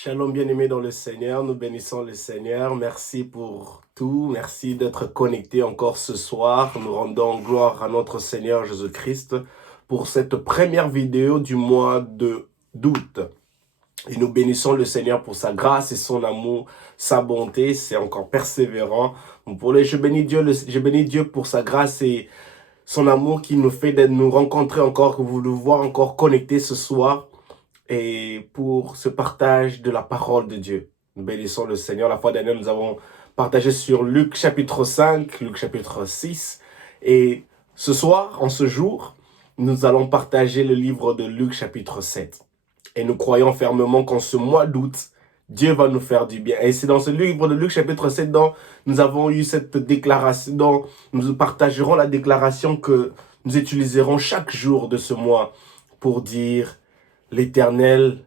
Shalom bien-aimés dans le Seigneur, nous bénissons le Seigneur. Merci pour tout, merci d'être connectés encore ce soir. Nous rendons gloire à notre Seigneur Jésus-Christ pour cette première vidéo du mois d'août. Et nous bénissons le Seigneur pour sa grâce et son amour, sa bonté, c'est encore persévérant. Je bénis Dieu pour sa grâce et son amour qui nous fait de nous rencontrer encore, que vous nous voir encore connectés ce soir. Et pour ce partage de la parole de Dieu. Nous bénissons le Seigneur. La fois dernière, nous avons partagé sur Luc chapitre 5, Luc chapitre 6. Et ce soir, en ce jour, nous allons partager le livre de Luc chapitre 7. Et nous croyons fermement qu'en ce mois d'août, Dieu va nous faire du bien. Et c'est dans ce livre de Luc chapitre 7 dont nous avons eu cette déclaration, dont nous partagerons la déclaration que nous utiliserons chaque jour de ce mois pour dire: l'Éternel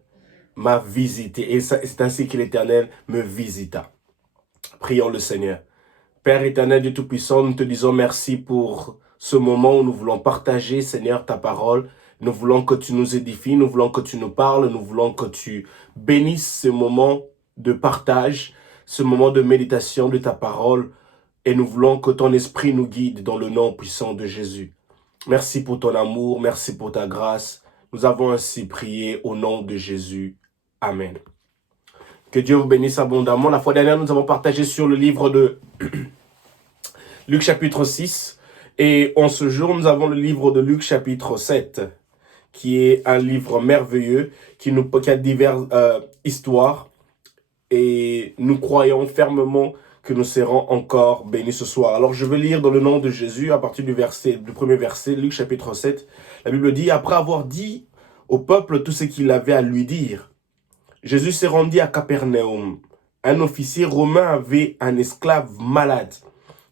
m'a visité, et c'est ainsi que l'Éternel me visita. Prions le Seigneur. Père éternel, Dieu Tout-Puissant, nous te disons merci pour ce moment où nous voulons partager, Seigneur, ta parole. Nous voulons que tu nous édifies, nous voulons que tu nous parles, nous voulons que tu bénisses ce moment de partage, ce moment de méditation de ta parole, et nous voulons que ton esprit nous guide dans le nom puissant de Jésus. Merci pour ton amour, merci pour ta grâce. Nous avons ainsi prié au nom de Jésus. Amen. Que Dieu vous bénisse abondamment. La fois dernière, nous avons partagé sur le livre de Luc chapitre 6. Et en ce jour, nous avons le livre de Luc chapitre 7, qui est un livre merveilleux, qui a diverses histoires. Et nous croyons fermement que nous serons encore bénis ce soir. Alors je vais lire dans le nom de Jésus, à partir du premier verset, Luc chapitre 7. La Bible dit: après avoir dit au peuple tout ce qu'il avait à lui dire, Jésus s'est rendu à Capernaum. Un officier romain avait un esclave malade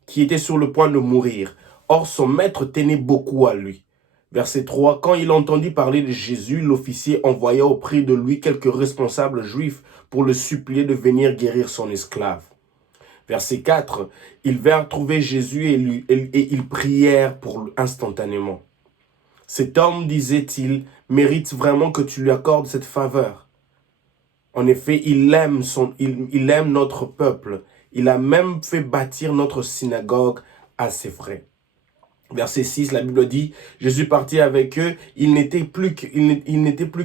qui était sur le point de mourir. Or son maître tenait beaucoup à lui. Verset 3. Quand il entendit parler de Jésus, l'officier envoya auprès de lui quelques responsables juifs pour le supplier de venir guérir son esclave. Verset 4, ils vinrent trouver Jésus et ils prièrent pour lui instantanément. Cet homme, disait-il, mérite vraiment que tu lui accordes cette faveur. En effet, il aime notre peuple. Il a même fait bâtir notre synagogue à ses frais. Verset 6, la Bible dit, Jésus partit avec eux. Il n'était plus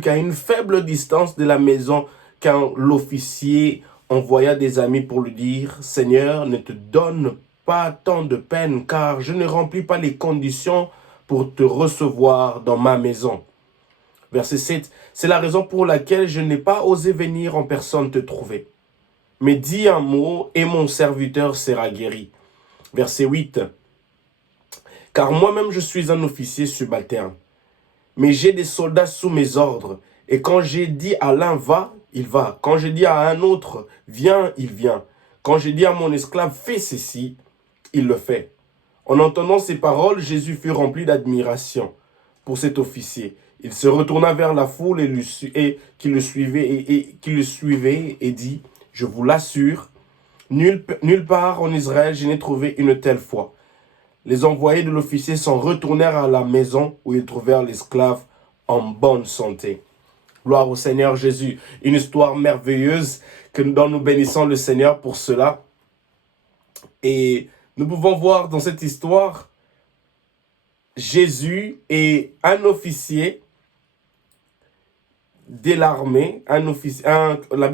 qu'à une faible distance de la maison quand l'officier envoya des amis pour lui dire: Seigneur, ne te donne pas tant de peine, car je ne remplis pas les conditions pour te recevoir dans ma maison. Verset 7, c'est la raison pour laquelle je n'ai pas osé venir en personne te trouver. Mais dis un mot et mon serviteur sera guéri. Verset 8, car moi-même je suis un officier subalterne, mais j'ai des soldats sous mes ordres, et quand j'ai dit à l'un va, il va. Quand je dis à un autre, viens, il vient. Quand je dis à mon esclave, fais ceci, il le fait. En entendant ces paroles, Jésus fut rempli d'admiration pour cet officier. Il se retourna vers la foule qui le suivait et dit: je vous l'assure, nulle part en Israël je n'ai trouvé une telle foi. Les envoyés de l'officier s'en retournèrent à la maison où ils trouvèrent l'esclave en bonne santé. Gloire au Seigneur Jésus. Une histoire merveilleuse dont nous bénissons le Seigneur pour cela. Et nous pouvons voir dans cette histoire Jésus est un officier de l'armée. La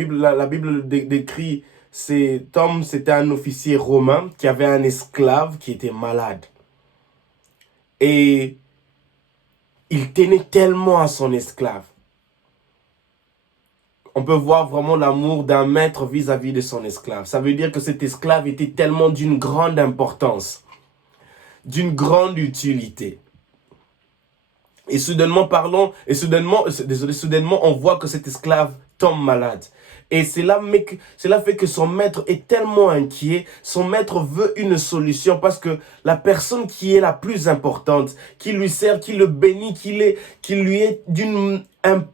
Bible décrit cet homme, c'était un officier romain qui avait un esclave qui était malade. Et il tenait tellement à son esclave. On peut voir vraiment l'amour d'un maître vis-à-vis de son esclave. Ça veut dire que cet esclave était tellement d'une grande importance, d'une grande utilité. Et soudainement, on voit que cet esclave tombe malade. Et cela fait que son maître est tellement inquiet. Son maître veut une solution parce que la personne qui est la plus importante, qui lui sert, qui le bénit, qui lui est d'une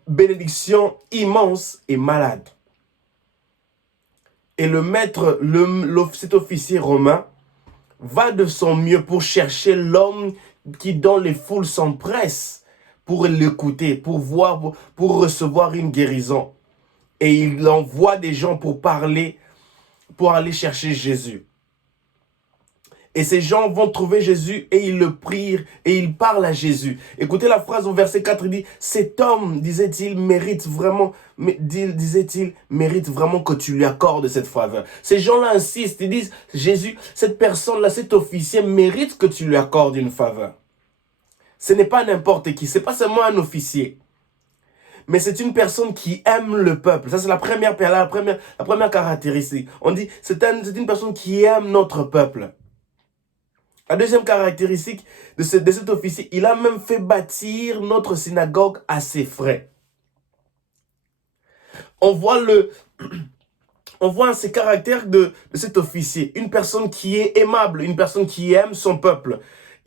bénédiction immense, est malade. Et le maître, cet officier romain, va de son mieux pour chercher l'homme qui dans les foules s'empresse pour l'écouter, pour recevoir une guérison. Et il envoie des gens pour parler, pour aller chercher Jésus. Et ces gens vont trouver Jésus et ils le prient et ils parlent à Jésus. Écoutez la phrase au verset 4, il dit, cet homme, disait-il, mérite vraiment que tu lui accordes cette faveur. Ces gens-là insistent, ils disent, Jésus, cette personne-là, cet officier mérite que tu lui accordes une faveur. Ce n'est pas n'importe qui, ce n'est pas seulement un officier. Mais c'est une personne qui aime le peuple. Ça, c'est la première caractéristique. On dit, c'est une personne qui aime notre peuple. La deuxième caractéristique de cet officier, il a même fait bâtir notre synagogue à ses frais. On voit ces caractères de cet officier. Une personne qui est aimable, une personne qui aime son peuple.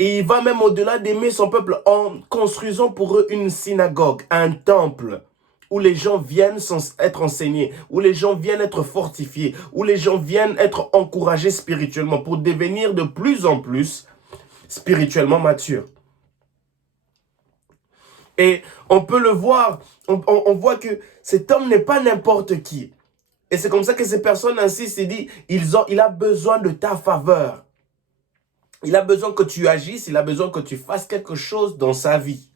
Et il va même au-delà d'aimer son peuple en construisant pour eux une synagogue, un temple, où les gens viennent être enseignés, où les gens viennent être fortifiés, où les gens viennent être encouragés spirituellement pour devenir de plus en plus spirituellement matures. Et on peut le voir, on voit que cet homme n'est pas n'importe qui. Et c'est comme ça que ces personnes insistent et disent, il a besoin de ta faveur. Il a besoin que tu agisses, il a besoin que tu fasses quelque chose dans sa vie.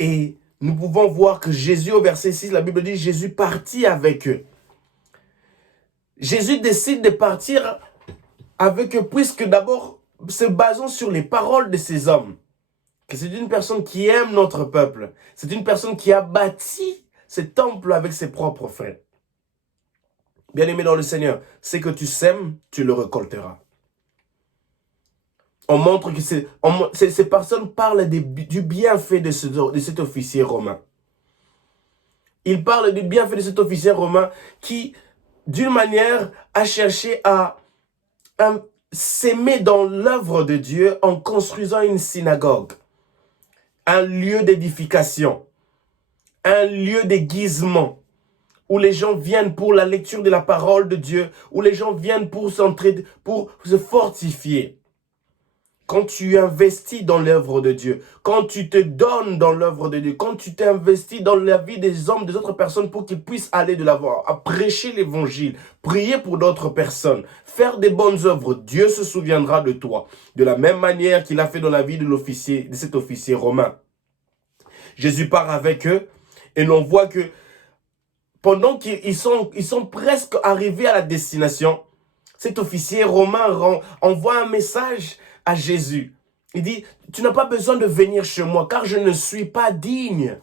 Et nous pouvons voir que Jésus, au verset 6, la Bible dit, Jésus partit avec eux. Jésus décide de partir avec eux, puisque d'abord, se basant sur les paroles de ces hommes, que c'est une personne qui aime notre peuple. C'est une personne qui a bâti ce temple avec ses propres frères. Bien-aimé dans le Seigneur, ce que tu sèmes, tu le récolteras. On montre que ces personnes parlent du bienfait de cet officier romain. Ils parlent du bienfait de cet officier romain qui, d'une manière, a cherché à s'aimer dans l'œuvre de Dieu en construisant une synagogue, un lieu d'édification, un lieu d'aiguisement, où les gens viennent pour la lecture de la parole de Dieu, où les gens viennent pour s'entraider, pour se fortifier. Quand tu investis dans l'œuvre de Dieu, quand tu te donnes dans l'œuvre de Dieu, quand tu t'investis dans la vie des hommes, des autres personnes pour qu'ils puissent aller de l'avant, à prêcher l'évangile, prier pour d'autres personnes, faire des bonnes œuvres, Dieu se souviendra de toi. De la même manière qu'il a fait dans la vie de cet officier romain. Jésus part avec eux et l'on voit que pendant qu'ils sont presque arrivés à la destination, cet officier romain envoie un message à Jésus. Il dit, tu n'as pas besoin de venir chez moi car je ne suis pas digne.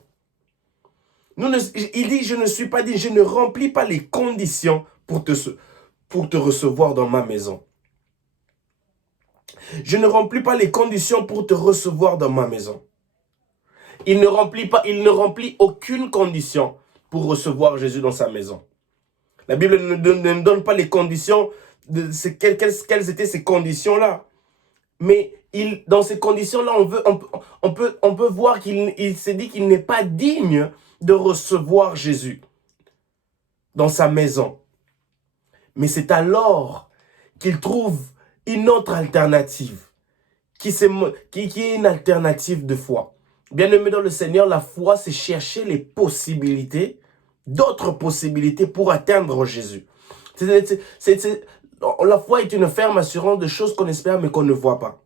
Il dit, je ne suis pas digne, je ne remplis pas les conditions pour te recevoir dans ma maison. Je ne remplis pas les conditions pour te recevoir dans ma maison. Il ne remplit aucune condition pour recevoir Jésus dans sa maison. La Bible ne donne pas les conditions, quelles étaient ces conditions-là. Mais dans ces conditions-là, on peut voir qu'il s'est dit qu'il n'est pas digne de recevoir Jésus dans sa maison. Mais c'est alors qu'il trouve une autre alternative, qui est une alternative de foi. Bien-aimé dans le Seigneur, la foi, c'est chercher les possibilités, d'autres possibilités pour atteindre Jésus. La foi est une ferme assurance de choses qu'on espère mais qu'on ne voit pas.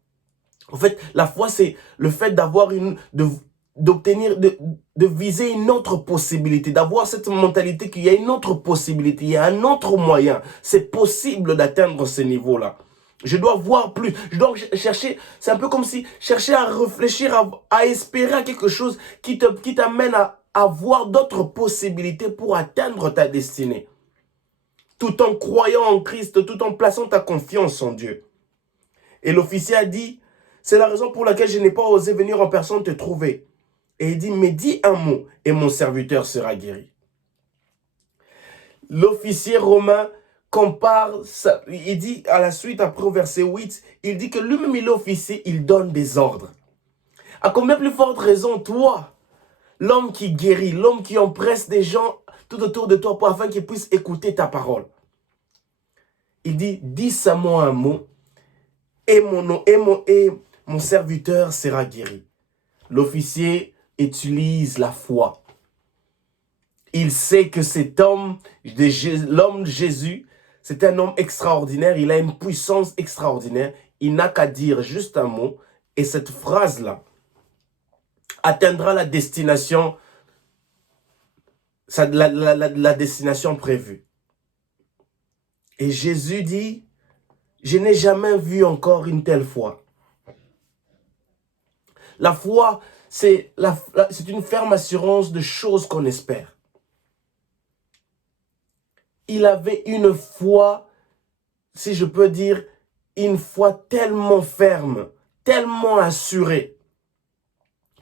En fait, la foi, c'est le fait de viser une autre possibilité, d'avoir cette mentalité qu'il y a une autre possibilité, il y a un autre moyen. C'est possible d'atteindre ce niveau-là. Je dois voir plus, je dois chercher, c'est un peu comme si chercher à réfléchir, à espérer à quelque chose qui t'amène à voir d'autres possibilités pour atteindre ta destinée. Tout en croyant en Christ, tout en plaçant ta confiance en Dieu. Et l'officier a dit, c'est la raison pour laquelle je n'ai pas osé venir en personne te trouver. Et il dit, mais dis un mot et mon serviteur sera guéri. L'officier romain compare, il dit à la suite, après au verset 8, il dit que lui-même il est officier, il donne des ordres. À combien plus forte raison, toi, l'homme qui guérit, l'homme qui empresse des gens tout autour de toi afin qu'ils puissent écouter ta parole. Il dit, dis seulement un mot et mon serviteur sera guéri. L'officier utilise la foi. Il sait que cet homme, l'homme de Jésus, c'est un homme extraordinaire. Il a une puissance extraordinaire. Il n'a qu'à dire juste un mot. Et cette phrase-là atteindra la destination, la destination prévue. Et Jésus dit, je n'ai jamais vu encore une telle foi. La foi, c'est une ferme assurance de choses qu'on espère. Il avait une foi, si je peux dire, une foi tellement ferme, tellement assurée,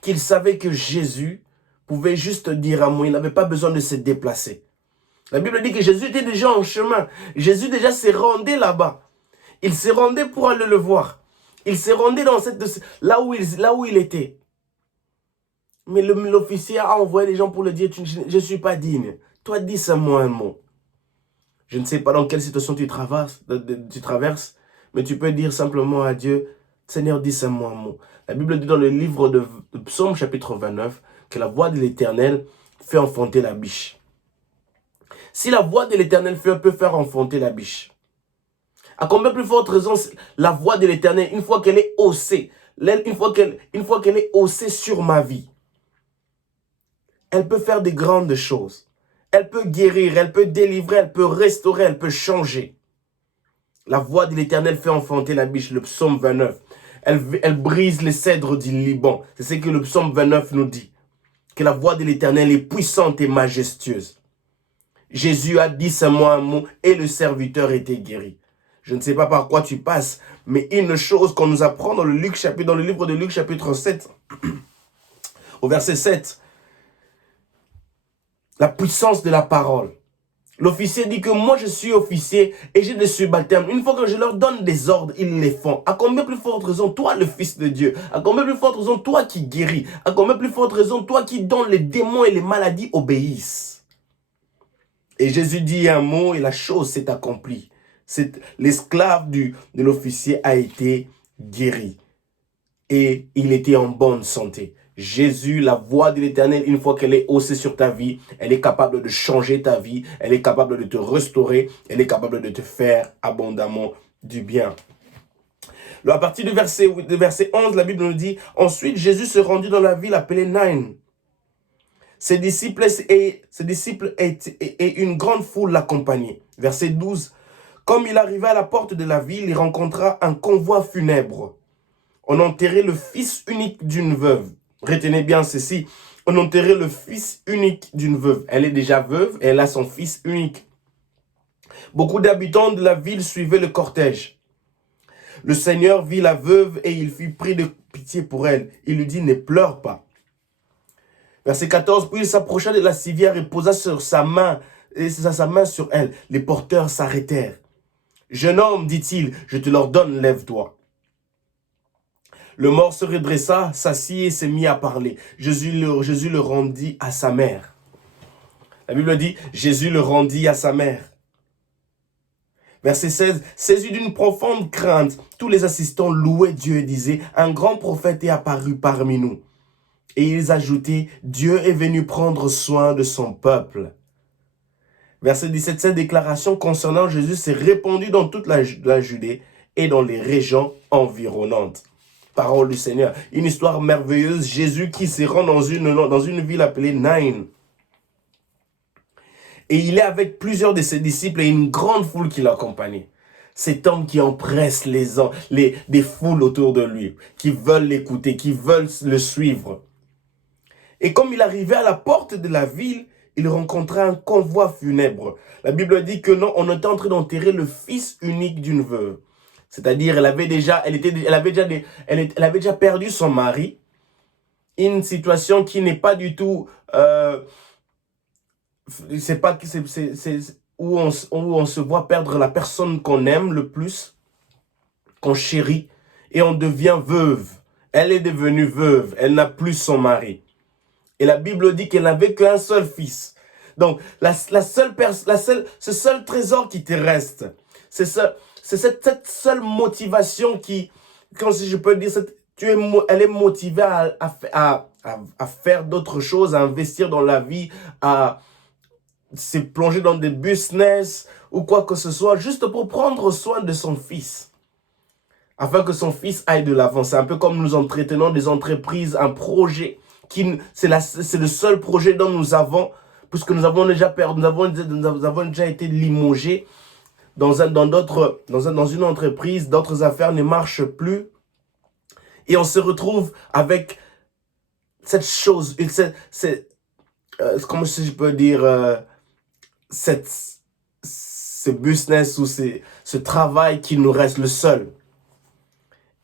qu'il savait que Jésus pouvait juste dire un mot. Il n'avait pas besoin de se déplacer. La Bible dit que Jésus était déjà en chemin. Jésus déjà s'est rendu là-bas. Il s'est rendu pour aller le voir. Il s'est rendu dans là où il était. Mais l'officier a envoyé des gens pour le dire, je ne suis pas digne. Toi, dis seulement un mot. Je ne sais pas dans quelle situation tu traverses, mais tu peux dire simplement à Dieu, Seigneur, dis seulement un mot. La Bible dit dans le livre de Psaume chapitre 29 que la voix de l'Éternel fait enfanter la biche. Si la voix de l'Éternel peut faire enfanter la biche, à combien plus forte raison la voix de l'Éternel, une fois qu'elle est haussée, une fois qu'elle est haussée sur ma vie, elle peut faire de grandes choses. Elle peut guérir, elle peut délivrer, elle peut restaurer, elle peut changer. La voix de l'Éternel fait enfanter la biche, le psaume 29. Elle brise les cèdres du Liban. C'est ce que le psaume 29 nous dit. Que la voix de l'Éternel est puissante et majestueuse. Jésus a dit seulement un mot et le serviteur était guéri. Je ne sais pas par quoi tu passes, mais une chose qu'on nous apprend dans le livre de Luc chapitre 7, au verset 7, la puissance de la parole. L'officier dit que moi je suis officier et j'ai des subalternes. Une fois que je leur donne des ordres, ils les font. À combien plus forte raison, toi le Fils de Dieu, à combien plus forte raison, toi qui guéris, à combien plus forte raison, toi qui donnes les démons et les maladies obéissent. Et Jésus dit un mot et la chose s'est accomplie. L'esclave de l'officier a été guéri et il était en bonne santé. Jésus, la voix de l'Éternel, une fois qu'elle est haussée sur ta vie, elle est capable de changer ta vie, elle est capable de te restaurer, elle est capable de te faire abondamment du bien. À partir du verset 11, la Bible nous dit, ensuite Jésus se rendit dans la ville appelée Nain. Ses disciples et une grande foule l'accompagnaient. Verset 12, comme il arrivait à la porte de la ville, il rencontra un convoi funèbre. On enterrait le fils unique d'une veuve. Retenez bien ceci, on enterrait le fils unique d'une veuve. Elle est déjà veuve et elle a son fils unique. Beaucoup d'habitants de la ville suivaient le cortège. Le Seigneur vit la veuve et il fut pris de pitié pour elle. Il lui dit, ne pleure pas. Verset 14, puis il s'approcha de la civière et posa sa main sur elle. Les porteurs s'arrêtèrent. Jeune homme, dit-il, je te l'ordonne, lève-toi. Le mort se redressa, s'assit et se mit à parler. Jésus le rendit à sa mère. La Bible dit, Jésus le rendit à sa mère. Verset 16, saisi d'une profonde crainte, tous les assistants louaient Dieu et disaient, un grand prophète est apparu parmi nous. Et ils ajoutaient, Dieu est venu prendre soin de son peuple. Verset 17, cette déclaration concernant Jésus s'est répandue dans toute la Judée et dans les régions environnantes. Parole du Seigneur. Une histoire merveilleuse. Jésus qui se rend dans une ville appelée Nain. Et il est avec plusieurs de ses disciples et une grande foule qui l'accompagne. Cet homme qui empresse des foules autour de lui, qui veulent l'écouter, qui veulent le suivre. Et comme il arrivait à la porte de la ville, il rencontra un convoi funèbre. La Bible dit que non, on était en train d'enterrer le fils unique d'une veuve. C'est-à-dire, elle avait déjà perdu son mari. une situation qui n'est pas du tout... c'est pas où on se voit perdre la personne qu'on aime le plus, qu'on chérit, et on devient veuve. Elle est devenue veuve, elle n'a plus son mari. Et la Bible dit qu'elle n'avait qu'un seul fils. Donc, ce seul trésor qui te reste, c'est cette seule motivation qui, comme si je peux dire, elle est motivée à faire d'autres choses, à investir dans la vie, à se plonger dans des business ou quoi que ce soit, juste pour prendre soin de son fils, afin que son fils aille de l'avant. C'est un peu comme nous entretenons des entreprises, un projet, c'est le seul projet dont nous avons, puisque nous avons déjà perdu, nous avons déjà été limogés dans une entreprise, d'autres affaires ne marchent plus, et on se retrouve avec cette chose, comment je peux dire, ce business ou ce travail qui nous reste le seul.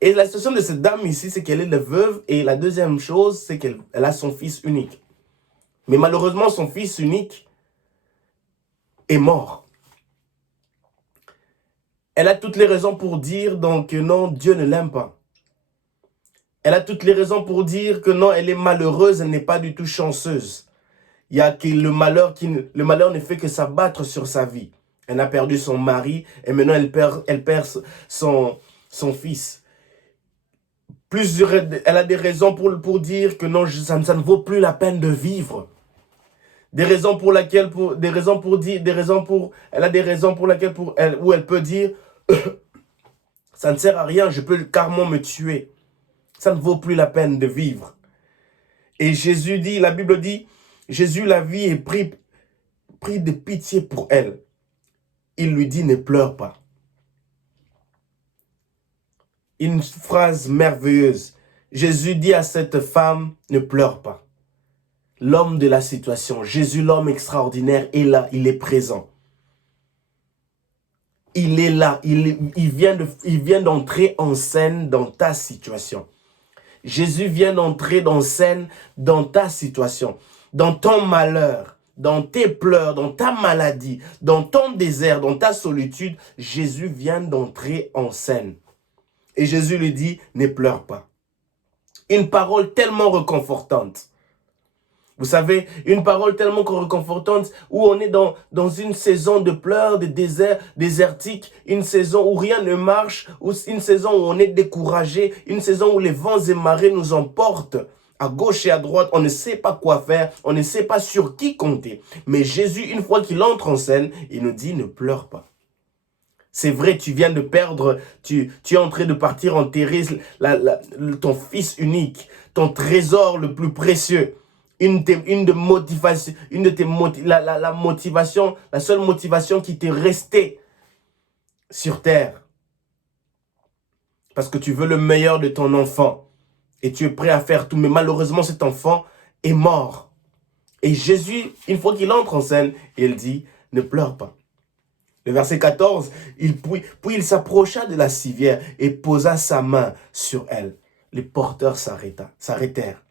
Et la situation de cette dame ici, c'est qu'elle est la veuve. Et la deuxième chose, c'est qu'elle a son fils unique. Mais malheureusement, son fils unique est mort. Elle a toutes les raisons pour dire donc que non, Dieu ne l'aime pas. Elle a toutes les raisons pour dire que non, elle est malheureuse, elle n'est pas du tout chanceuse. Il y a que le malheur ne fait que s'abattre sur sa vie. Elle a perdu son mari et maintenant elle perd son fils. Elle a des raisons pour dire que non, ça ne vaut plus la peine de vivre. Elle a des raisons pour lesquelles où elle peut dire ça ne sert à rien, je peux carrément me tuer. Ça ne vaut plus la peine de vivre. Et Jésus dit, la Bible dit, Jésus la vit et prit de pitié pour elle. Il lui dit, ne pleure pas. Une phrase merveilleuse. Jésus dit à cette femme, ne pleure pas. L'homme de la situation, Jésus l'homme extraordinaire est là, il est présent. Il est là, il vient d'entrer en scène dans ta situation. Jésus vient d'entrer en scène dans ta situation, dans ton malheur, dans tes pleurs, dans ta maladie, dans ton désert, dans ta solitude. Jésus vient d'entrer en scène. Et Jésus lui dit, ne pleure pas. Une parole tellement réconfortante. Vous savez, une parole tellement réconfortante où on est dans une saison de pleurs, de désert, désertique, une saison où rien ne marche, une saison où on est découragé, une saison où les vents et marées nous emportent à gauche et à droite. On ne sait pas quoi faire, on ne sait pas sur qui compter. Mais Jésus, une fois qu'il entre en scène, il nous dit, ne pleure pas. C'est vrai, tu viens de perdre, tu es en train de partir enterrer ton fils unique, ton trésor le plus précieux. La seule motivation qui t'est restée sur terre. Parce que tu veux le meilleur de ton enfant. Et tu es prêt à faire tout. Mais malheureusement, cet enfant est mort. Et Jésus, une fois qu'il entre en scène, il dit, ne pleure pas. Le verset 14, puis il s'approcha de la civière et posa sa main sur elle. Les porteurs s'arrêtèrent.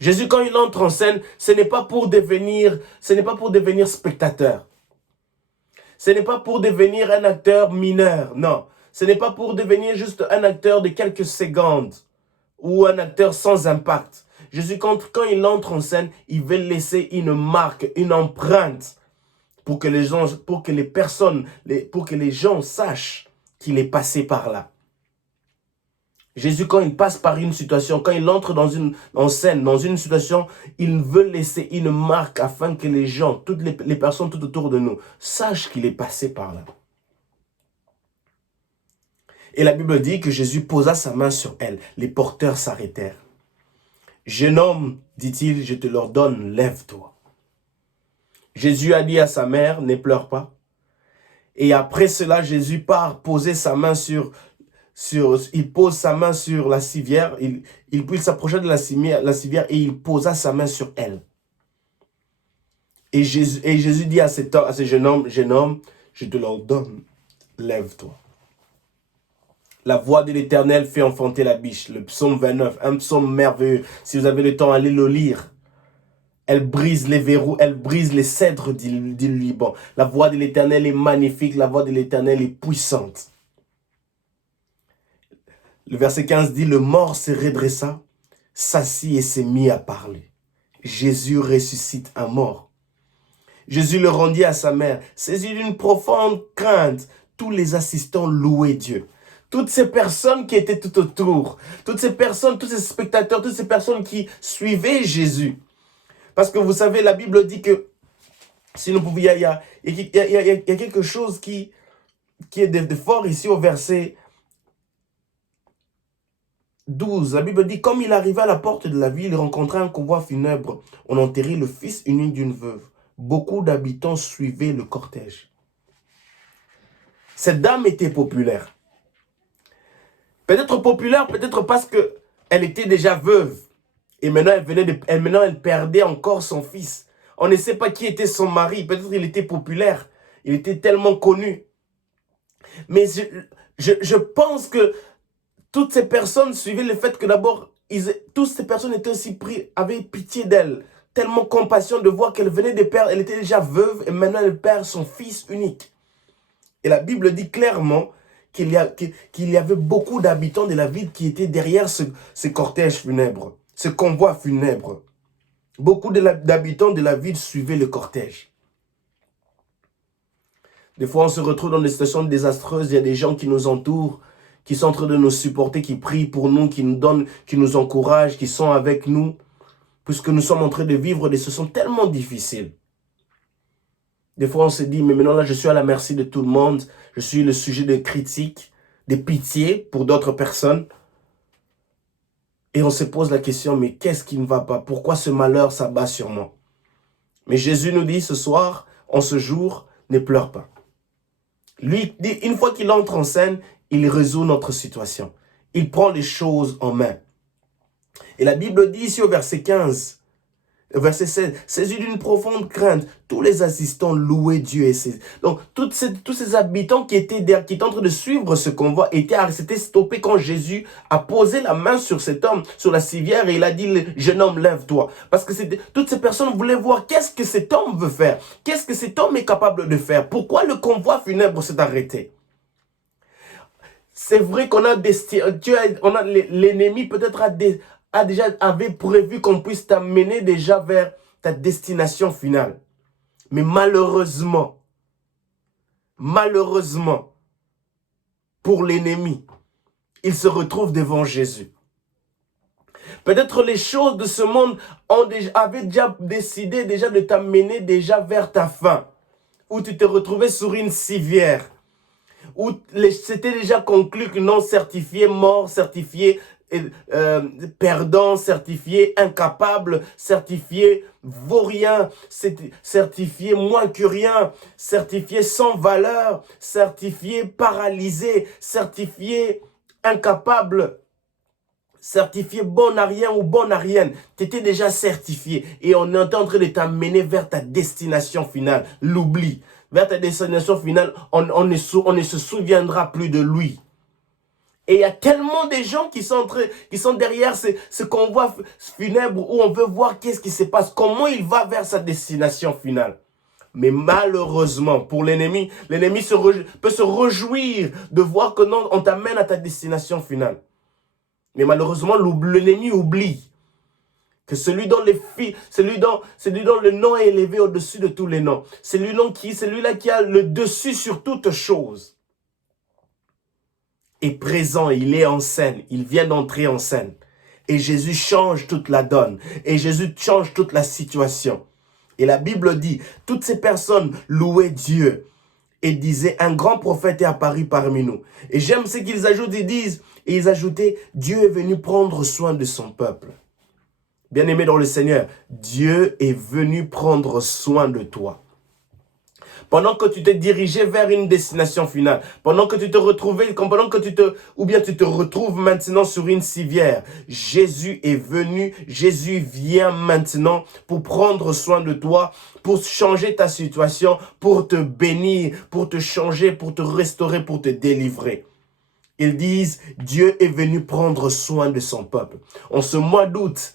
Jésus, quand il entre en scène, ce n'est pas pour devenir spectateur. Ce n'est pas pour devenir un acteur mineur, non. Ce n'est pas pour devenir juste un acteur de quelques secondes ou un acteur sans impact. Jésus, quand il entre en scène, il veut laisser une marque, une empreinte pour que les gens sachent qu'il est passé par là. Jésus, quand il passe par une situation, quand il entre en scène, dans une situation, il veut laisser une marque afin que les gens, toutes les personnes tout autour de nous, sachent qu'il est passé par là. Et la Bible dit que Jésus posa sa main sur elle. Les porteurs s'arrêtèrent. Jeune homme, dit-il, je te l'ordonne, lève-toi. Jésus a dit à sa mère, ne pleure pas. Et après cela, Jésus part poser sa main il pose sa main sur la civière, il s'approcha de la civière et il posa sa main sur elle. Et Jésus dit à ce jeune homme, je te l'ordonne, lève-toi. La voix de l'Éternel fait enfanter la biche. Le psaume 29, un psaume merveilleux. Si vous avez le temps, allez le lire. Elle brise les verrous, elle brise les cèdres du Liban. La voix de l'Éternel est magnifique, la voix de l'Éternel est puissante. Le verset 15 dit, le mort se redressa, s'assit et s'est mis à parler. Jésus ressuscite un mort. Jésus le rendit à sa mère. Saisi d'une profonde crainte, tous les assistants louaient Dieu. Toutes ces personnes qui étaient tout autour, toutes ces personnes, tous ces spectateurs, toutes ces personnes qui suivaient Jésus. Parce que vous savez, la Bible dit que, si nous pouvions, il y a quelque chose qui est de fort ici au verset 12. La Bible dit, comme il arriva à la porte de la ville, il rencontra un convoi funèbre. On enterrait le fils unique d'une veuve. Beaucoup d'habitants suivaient le cortège. Cette dame était populaire. Peut-être populaire, peut-être parce qu'elle était déjà veuve. Et maintenant, elle perdait encore son fils. On ne sait pas qui était son mari. Peut-être qu'il était populaire. Il était tellement connu. Mais je pense que toutes ces personnes suivaient le fait que d'abord, toutes ces personnes étaient aussi avaient pitié d'elle. Tellement compassion de voir qu'elle venait de perdre. Elle était déjà veuve et maintenant elle perd son fils unique. Et la Bible dit clairement qu'il y avait beaucoup d'habitants de la ville qui étaient derrière ce cortège funèbre. Ce convoi funèbre. Beaucoup d'habitants de la ville suivaient le cortège. Des fois, on se retrouve dans des situations désastreuses. Il y a des gens qui nous entourent, qui sont en train de nous supporter, qui prient pour nous, qui nous donnent, qui nous encouragent, qui sont avec nous. Puisque nous sommes en train de vivre des situations tellement difficiles. Des fois, on se dit, mais maintenant, là, je suis à la merci de tout le monde. Je suis le sujet de critiques, de pitié pour d'autres personnes. Et on se pose la question, mais qu'est-ce qui ne va pas? Pourquoi ce malheur s'abat sur moi? Mais Jésus nous dit ce soir, en ce jour, ne pleure pas. Lui, une fois qu'il entre en scène, il résout notre situation. Il prend les choses en main. Et la Bible dit ici au verset 15, verset 16, saisi d'une profonde crainte, tous les assistants louaient Dieu. Donc, tous ces habitants qui étaient en train de suivre ce convoi s'étaient stoppés quand Jésus a posé la main sur cet homme, sur la civière, et il a dit, jeune homme, lève-toi. Parce que toutes ces personnes voulaient voir qu'est-ce que cet homme veut faire. Qu'est-ce que cet homme est capable de faire. Pourquoi le convoi funèbre s'est arrêté. C'est vrai qu'on a l'ennemi peut-être avait prévu qu'on puisse t'amener déjà vers ta destination finale. Mais malheureusement, pour l'ennemi, il se retrouve devant Jésus. Peut-être les choses de ce monde avaient déjà décidé de t'amener déjà vers ta fin, où tu te retrouvais sur une civière, où c'était déjà conclu que non certifié, mort, certifié, perdant, certifié incapable, certifié vaurien, certifié moins que rien, certifié sans valeur, certifié paralysé, certifié incapable, certifié bon à rien ou bonne à rien. Tu étais déjà certifié et on est en train de t'amener vers ta destination finale, l'oubli. Vers ta destination finale, on ne se souviendra plus de lui. Et il y a tellement de gens qui sont derrière ce convoi funèbre où on veut voir qu'est-ce qui se passe, comment il va vers sa destination finale. Mais malheureusement, pour l'ennemi peut se réjouir de voir que non, on t'amène à ta destination finale. Mais malheureusement, l'ennemi oublie que celui dont le nom est élevé au-dessus de tous les noms, celui-là qui a le dessus sur toute chose, est présent, il est en scène, il vient d'entrer en scène. Et Jésus change toute la donne. Et Jésus change toute la situation. Et la Bible dit, toutes ces personnes louaient Dieu et disaient, un grand prophète est apparu parmi nous. Et j'aime ce qu'ils ajoutent, ils ajoutaient, Dieu est venu prendre soin de son peuple. Bien-aimé dans le Seigneur, Dieu est venu prendre soin de toi. Pendant que tu t'es dirigé vers une destination finale, pendant que tu te retrouves maintenant sur une civière, Jésus est venu, Jésus vient maintenant pour prendre soin de toi, pour changer ta situation, pour te bénir, pour te changer, pour te restaurer, pour te délivrer. Ils disent, Dieu est venu prendre soin de son peuple. En ce mois d'août,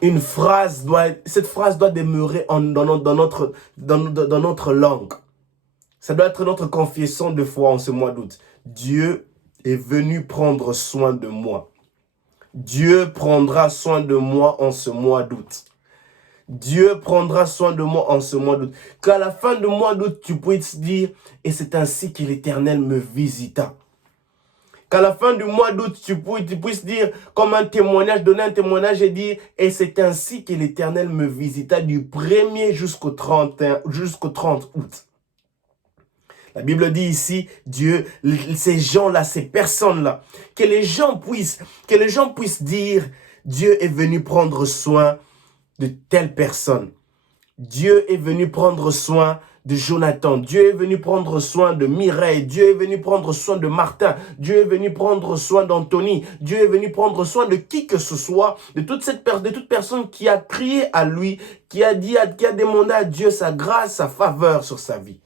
cette phrase doit demeurer dans notre langue. Ça doit être notre confession de foi en ce mois d'août. Dieu est venu prendre soin de moi. Dieu prendra soin de moi en ce mois d'août. Dieu prendra soin de moi en ce mois d'août. Qu'à la fin du mois d'août, tu puisses dire, et c'est ainsi que l'Éternel me visita. Qu'à la fin du mois d'août, tu puisses dire, comme un témoignage, donner un témoignage et dire, et c'est ainsi que l'Éternel me visita du 1er jusqu'au 30 août. La Bible dit ici, Dieu, ces gens-là, ces personnes-là, que les gens puissent dire, Dieu est venu prendre soin de telle personne. Dieu est venu prendre soin de Jonathan. Dieu est venu prendre soin de Mireille. Dieu est venu prendre soin de Martin. Dieu est venu prendre soin d'Anthony. Dieu est venu prendre soin de qui que ce soit, de toute personne qui a crié à lui, qui a demandé à Dieu sa grâce, sa faveur sur sa vie.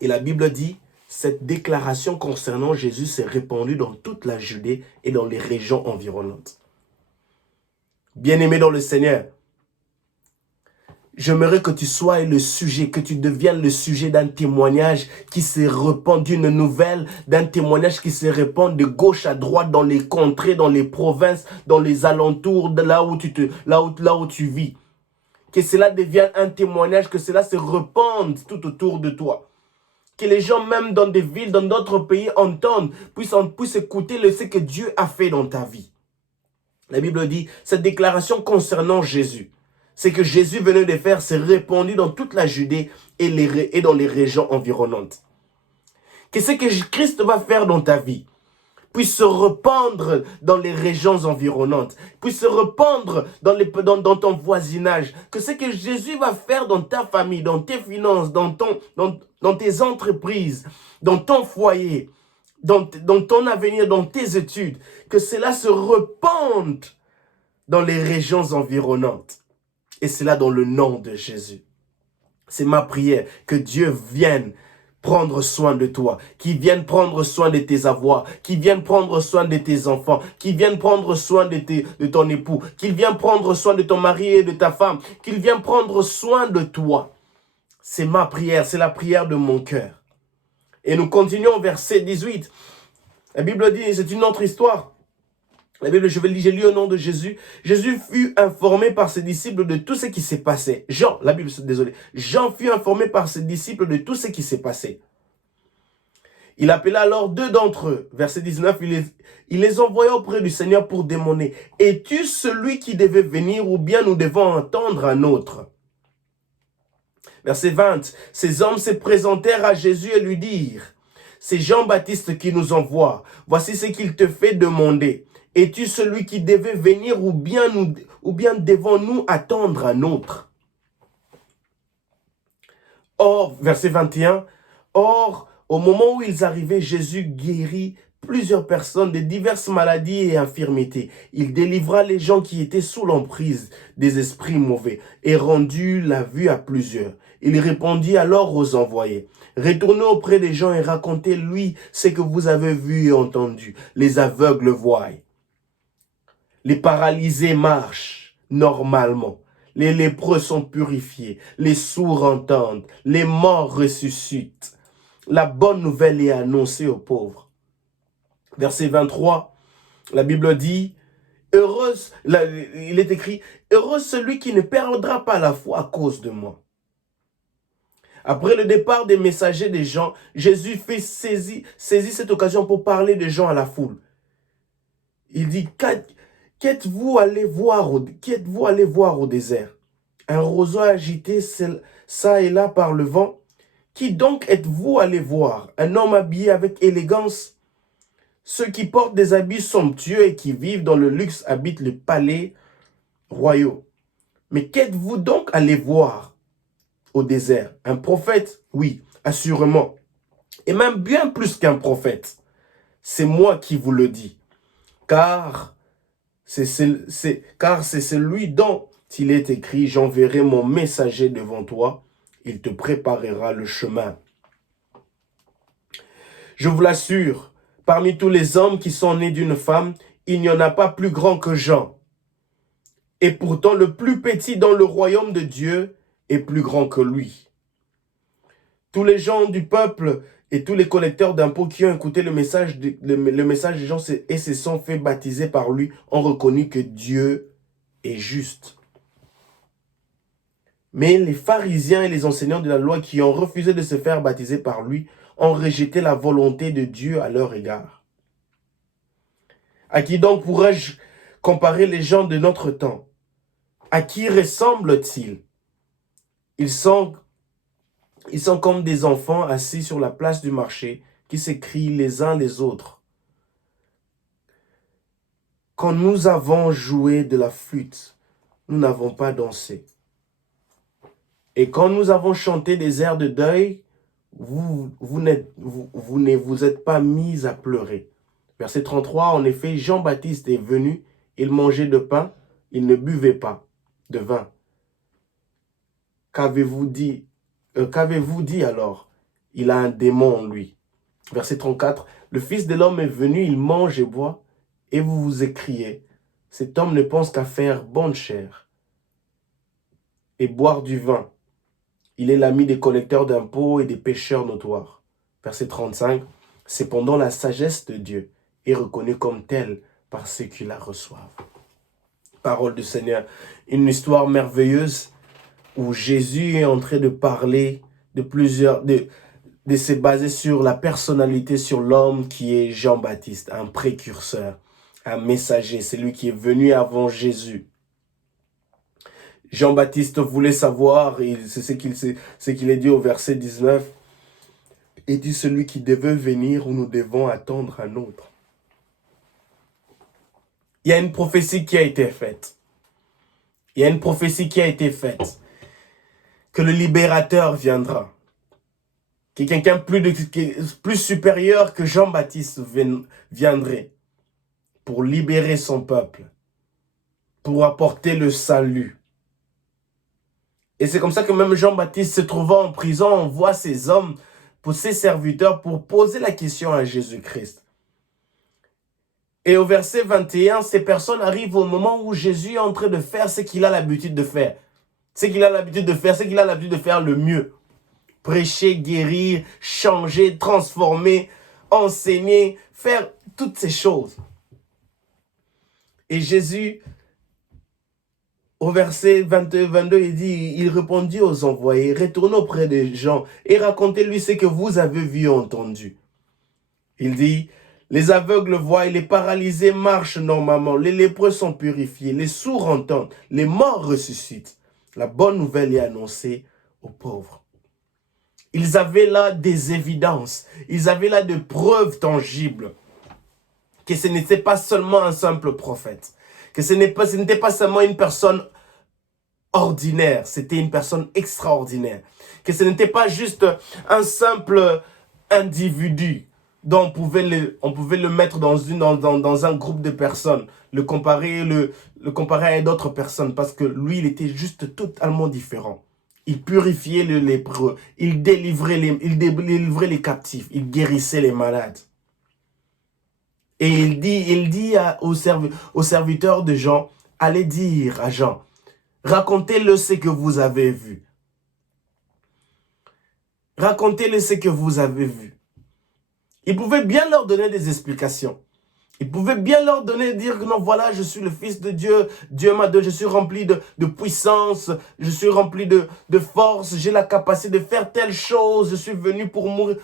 Et la Bible dit, cette déclaration concernant Jésus s'est répandue dans toute la Judée et dans les régions environnantes. Bien-aimé dans le Seigneur, j'aimerais que tu sois le sujet, que tu deviennes le sujet d'un témoignage qui se répand, d'une nouvelle, d'un témoignage qui se répand de gauche à droite dans les contrées, dans les provinces, dans les alentours, de là où tu vis. Que cela devienne un témoignage, que cela se répande tout autour de toi. Que les gens, même dans des villes, dans d'autres pays, entendent, puissent écouter ce que Dieu a fait dans ta vie. La Bible dit, cette déclaration concernant Jésus, c'est que Jésus venait de faire, s'est répandu dans toute la Judée et dans les régions environnantes. Que ce que Christ va faire dans ta vie puisse se répandre dans les régions environnantes, puisse se répandre dans ton voisinage. Que ce que Jésus va faire dans ta famille, dans tes finances, dans tes entreprises, dans ton foyer, dans ton avenir, dans tes études, que cela se répande dans les régions environnantes. Et cela dans le nom de Jésus. C'est ma prière, que Dieu vienne prendre soin de toi, qu'il vienne prendre soin de tes avoirs, qu'il vienne prendre soin de tes enfants, qu'il vienne prendre soin de ton époux, qu'il vienne prendre soin de ton mari et de ta femme, qu'il vienne prendre soin de toi. C'est ma prière, c'est la prière de mon cœur. Et nous continuons verset 18. La Bible dit, c'est une autre histoire. La Bible, j'ai lu au nom de Jésus. Jésus fut informé par ses disciples de tout ce qui s'est passé. Jean fut informé par ses disciples de tout ce qui s'est passé. Il appela alors 2 d'entre eux. Verset 19, il les envoya auprès du Seigneur pour demander, « Es-tu celui qui devait venir ou bien nous devons attendre un autre ?» Verset 20, ces hommes se présentèrent à Jésus et lui dirent, « C'est Jean-Baptiste qui nous envoie. Voici ce qu'il te fait demander. Es-tu celui qui devait venir ou bien devons-nous attendre un autre ?» Or, verset 21, « Or, au moment où ils arrivaient, Jésus guérit plusieurs personnes de diverses maladies et infirmités. Il délivra les gens qui étaient sous l'emprise des esprits mauvais et rendit la vue à plusieurs. Il répondit alors aux envoyés, « Retournez auprès des gens et racontez-lui ce que vous avez vu et entendu. Les aveugles voient. Les paralysés marchent normalement. Les lépreux sont purifiés. Les sourds entendent. Les morts ressuscitent. La bonne nouvelle est annoncée aux pauvres. » Verset 23, la Bible dit, il est écrit, « Heureux celui qui ne perdra pas la foi à cause de moi. » Après le départ des messagers des gens, Jésus saisit cette occasion pour parler des gens à la foule. Il dit, qu'êtes-vous allé voir au désert? Un roseau agité ça et là par le vent? Qui donc êtes-vous allé voir? Un homme habillé avec élégance? Ceux qui portent des habits somptueux et qui vivent dans le luxe habitent les palais royaux. Mais qu'êtes-vous donc allé voir au désert? Un prophète? Oui, assurément. Et même bien plus qu'un prophète. C'est moi qui vous le dis. Car c'est celui dont il est écrit, « J'enverrai mon messager devant toi, il te préparera le chemin. » Je vous l'assure, parmi tous les hommes qui sont nés d'une femme, il n'y en a pas plus grand que Jean. Et pourtant, le plus petit dans le royaume de Dieu est plus grand que lui. Tous les gens du peuple et tous les collecteurs d'impôts qui ont écouté le message de Jean et se sont fait baptiser par lui ont reconnu que Dieu est juste. Mais les pharisiens et les enseignants de la loi qui ont refusé de se faire baptiser par lui ont rejeté la volonté de Dieu à leur égard. À qui donc pourrais-je comparer les gens de notre temps? À qui ressemblent-ils? Ils sont comme des enfants assis sur la place du marché qui s'écrient les uns les autres. Quand nous avons joué de la flûte, nous n'avons pas dansé. Et quand nous avons chanté des airs de deuil, vous ne vous êtes pas mis à pleurer. Verset 33, en effet, Jean-Baptiste est venu, il mangeait de pain, il ne buvait pas de vin. Qu'avez-vous dit alors? Il a un démon en lui. Verset 34, le Fils de l'homme est venu, il mange et boit, et vous vous écriez, cet homme ne pense qu'à faire bonne chère et boire du vin. Il est l'ami des collecteurs d'impôts et des pécheurs notoires. Verset 35, cependant la sagesse de Dieu est reconnue comme telle par ceux qui la reçoivent. Parole du Seigneur, une histoire merveilleuse où Jésus est en train de parler de se baser sur la personnalité, sur l'homme qui est Jean-Baptiste, un précurseur, un messager, c'est lui qui est venu avant Jésus. Jean-Baptiste voulait savoir, et c'est ce qu'il est dit au verset 19, et dit celui qui devait venir ou nous devons attendre un autre. Il y a une prophétie qui a été faite. Il y a une prophétie qui a été faite. Que le libérateur viendra. Que quelqu'un plus supérieur que Jean-Baptiste viendrait pour libérer son peuple, pour apporter le salut. Et c'est comme ça que même Jean-Baptiste se trouvant en prison, on voit ces hommes, pour ses serviteurs, pour poser la question à Jésus-Christ. Et au verset 21, ces personnes arrivent au moment où Jésus est en train de faire ce qu'il a l'habitude de faire. Ce qu'il a l'habitude de faire le mieux. Prêcher, guérir, changer, transformer, enseigner, faire toutes ces choses. Et Jésus, au verset 22, il dit, il répondit aux envoyés, retournez auprès des gens et racontez-lui ce que vous avez vu et entendu. Il dit, les aveugles voient et les paralysés marchent normalement, les lépreux sont purifiés, les sourds entendent, les morts ressuscitent. La bonne nouvelle est annoncée aux pauvres. Ils avaient là des évidences, ils avaient là des preuves tangibles que ce n'était pas seulement un simple prophète, que ce n'était pas seulement une personne ordinaire, c'était une personne extraordinaire, que ce n'était pas juste un simple individu dont on pouvait le mettre dans un groupe de personnes, le comparer à d'autres personnes, parce que lui, il était juste totalement différent. Il purifiait les lépreux, il délivrait les captifs, il guérissait les malades. Et il dit aux serviteurs de Jean, allez dire à Jean, racontez-le ce que vous avez vu. Racontez-le ce que vous avez vu. Il pouvait bien leur donner des explications. Il pouvait bien leur dire que non, voilà, je suis le Fils de Dieu, Dieu m'a donné, je suis rempli de puissance, je suis rempli de force, j'ai la capacité de faire telle chose, je suis venu pour mourir,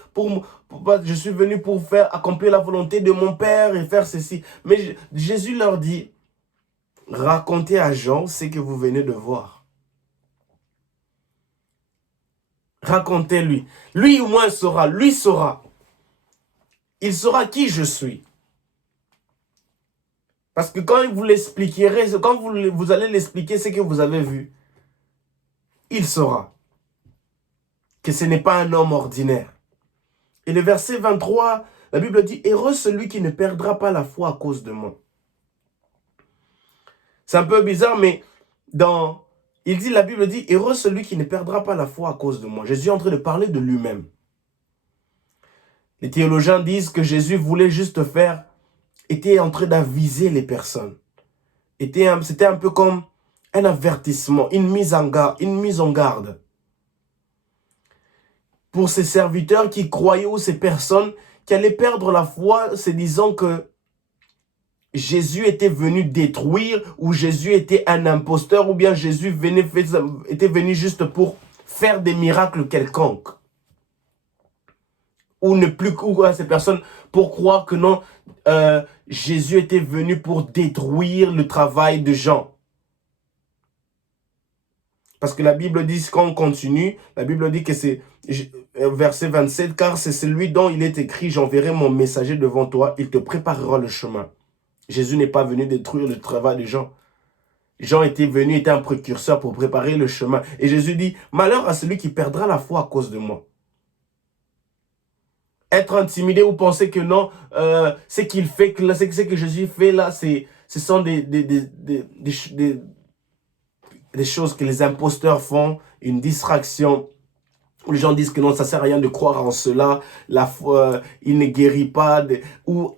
je suis venu pour accomplir la volonté de mon Père et faire ceci. Mais Jésus leur dit, racontez à Jean ce que vous venez de voir. Racontez-lui. Lui au moins saura, lui saura. Il saura qui je suis. Parce que quand vous l'expliquerez, quand vous allez l'expliquer ce que vous avez vu, il saura que ce n'est pas un homme ordinaire. Et le verset 23, la Bible dit, heureux celui qui ne perdra pas la foi à cause de moi. C'est un peu bizarre, mais la Bible dit, heureux celui qui ne perdra pas la foi à cause de moi. Jésus est en train de parler de lui-même. Les théologiens disent que Jésus voulait juste faire, était en train d'aviser les personnes. C'était un peu comme un avertissement, une mise en garde. Pour ces serviteurs qui croyaient ou ces personnes qui allaient perdre la foi, se disant que Jésus était venu détruire, ou Jésus était un imposteur, ou bien Jésus était venu juste pour faire des miracles quelconques. Ou ne plus croire à ces personnes pour croire que non, Jésus était venu pour détruire le travail de Jean. Parce que la Bible dit, quand on continue, la Bible dit que c'est verset 27, car c'est celui dont il est écrit, j'enverrai mon messager devant toi, il te préparera le chemin. Jésus n'est pas venu détruire le travail de Jean. Jean était un précurseur pour préparer le chemin. Et Jésus dit, malheur à celui qui perdra la foi à cause de moi. Être intimidé ou penser que non, ce qu'il fait, ce que Jésus fait là, ce sont des choses que les imposteurs font, une distraction. Où les gens disent que non, ça ne sert à rien de croire en cela, la foi, il ne guérit pas, ou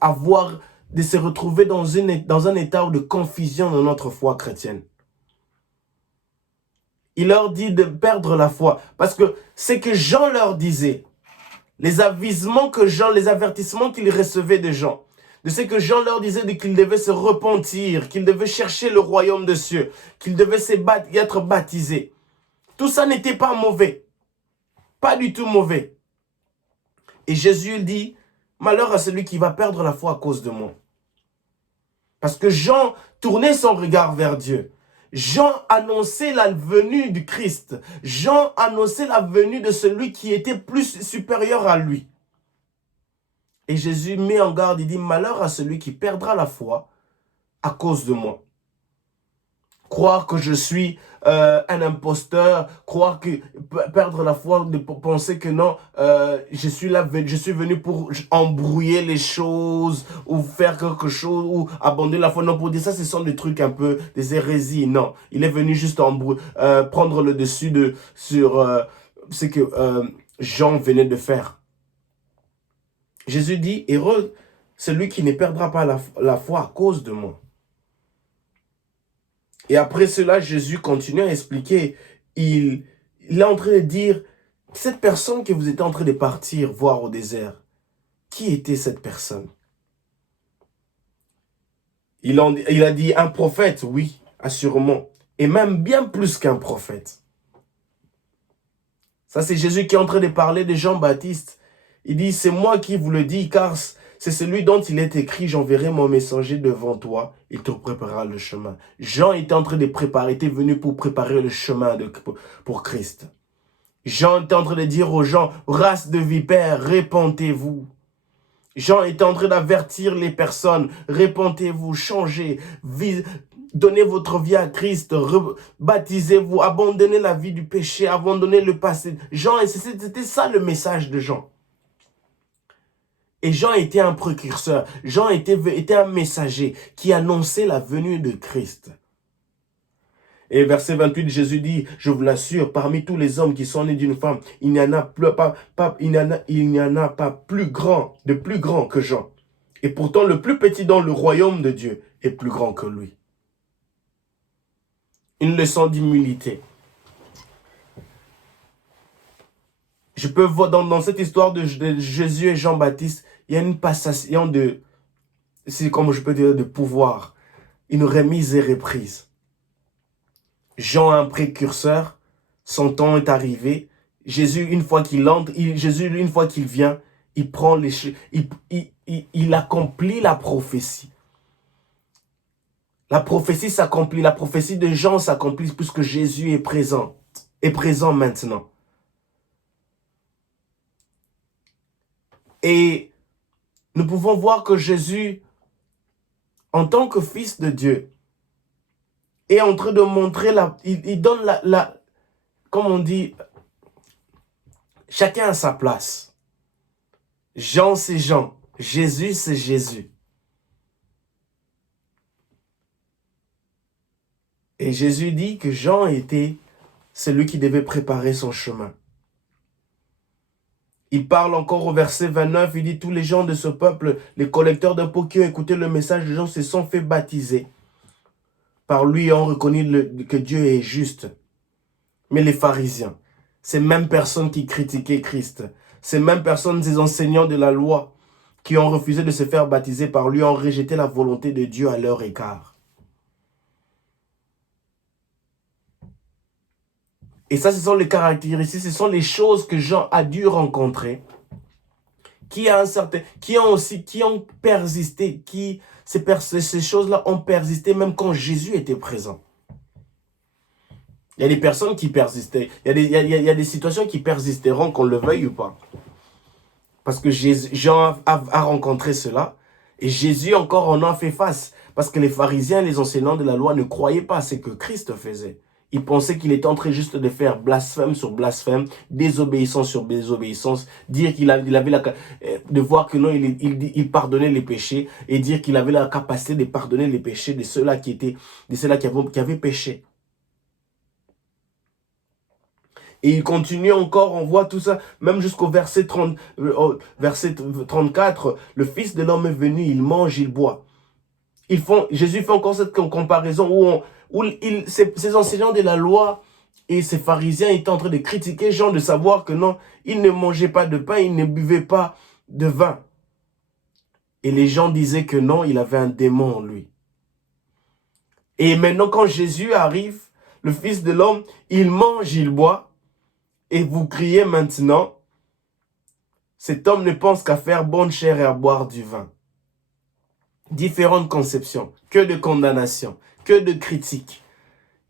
de se retrouver dans un état de confusion dans notre foi chrétienne. Il leur dit de perdre la foi, parce que ce que Jean leur disait, les avertissements qu'ils recevaient de Jean, de ce que Jean leur disait qu'ils devaient se repentir, qu'ils devaient chercher le royaume des cieux, qu'ils devaient être baptisés. Tout ça n'était pas mauvais. Pas du tout mauvais. Et Jésus dit, malheur à celui qui va perdre la foi à cause de moi. Parce que Jean tournait son regard vers Dieu. Jean annonçait la venue du Christ. Jean annonçait la venue de celui qui était plus supérieur à lui. Et Jésus met en garde, il dit, malheur à celui qui perdra la foi à cause de moi. Croire que je suis un imposteur, perdre la foi, de penser que non, je suis venu pour embrouiller les choses, ou faire quelque chose, ou abandonner la foi. Non, pour dire ça, ce sont des trucs un peu, des hérésies. Non, il est venu juste prendre le dessus sur ce que Jean venait de faire. Jésus dit, heureux, celui qui ne perdra pas la foi à cause de moi. Et après cela, Jésus continue à expliquer. Il est en train de dire, cette personne que vous êtes en train de partir voir au désert, qui était cette personne? Il a dit un prophète, oui, assurément. Et même bien plus qu'un prophète. Ça, c'est Jésus qui est en train de parler de Jean-Baptiste. Il dit, c'est moi qui vous le dis, car c'est celui dont il est écrit, j'enverrai mon messager devant toi, il te préparera le chemin. Jean était en train de préparer, était venu pour préparer le chemin pour Christ. Jean était en train de dire aux gens, race de vipères, répentez-vous. Jean était en train d'avertir les personnes, répentez-vous, changez, donnez votre vie à Christ, baptisez-vous, abandonnez la vie du péché, abandonnez le passé. Jean, c'était ça le message de Jean. Et Jean était un précurseur, Jean était un messager qui annonçait la venue de Christ. Et verset 28, Jésus dit, je vous l'assure, parmi tous les hommes qui sont nés d'une femme, il n'y en a pas plus grand que Jean. Et pourtant, le plus petit dans le royaume de Dieu est plus grand que lui. Une leçon d'humilité. Je peux voir dans cette histoire de Jésus et Jean-Baptiste, il y a une passation c'est comme je peux dire, de pouvoir, une remise et reprise. Jean, un précurseur, son temps est arrivé. Jésus, une fois qu'il entre, une fois qu'il vient, il prend il accomplit la prophétie. La prophétie s'accomplit, la prophétie de Jean s'accomplit puisque Jésus est présent maintenant. Et nous pouvons voir que Jésus, en tant que fils de Dieu, est en train de montrer, il donne comme on dit, chacun à sa place. Jean, c'est Jean. Jésus, c'est Jésus. Et Jésus dit que Jean était celui qui devait préparer son chemin. Il parle encore au verset 29, il dit, tous les gens de ce peuple, les collecteurs d'impôts qui ont écouté le message de Jean se sont fait baptiser. Par lui, ont reconnu que Dieu est juste. Mais les pharisiens, ces mêmes personnes qui critiquaient Christ, ces mêmes personnes, ces enseignants de la loi, qui ont refusé de se faire baptiser par lui, ont rejeté la volonté de Dieu à leur égard. Et ça, ce sont les caractéristiques, ce sont les choses que Jean a dû rencontrer, qui ont persisté, ces choses-là ont persisté même quand Jésus était présent. Il y a des personnes qui persistaient, il y a des situations qui persisteront, qu'on le veuille ou pas. Parce que Jean a rencontré cela, et Jésus encore en a fait face. Parce que les pharisiens, les enseignants de la loi ne croyaient pas à ce que Christ faisait. Ils pensaient qu'il était en train juste de faire blasphème sur blasphème, désobéissance sur désobéissance, dire qu'il avait de voir que non, il pardonnait les péchés, et dire qu'il avait la capacité de pardonner les péchés de ceux-là qui avaient péché. Et il continue encore, on voit tout ça, même jusqu'au verset 34, le Fils de l'homme est venu, il mange, il boit. Jésus fait encore cette comparaison où ces enseignants de la loi et ces pharisiens étaient en train de critiquer Jean, de savoir que non, il ne mangeait pas de pain, il ne buvait pas de vin. Et les gens disaient que non, il avait un démon en lui. Et maintenant, quand Jésus arrive, le Fils de l'homme, il mange, il boit. Et vous criez maintenant, cet homme ne pense qu'à faire bonne chère et à boire du vin. Différentes conceptions, que de condamnation, que de critique.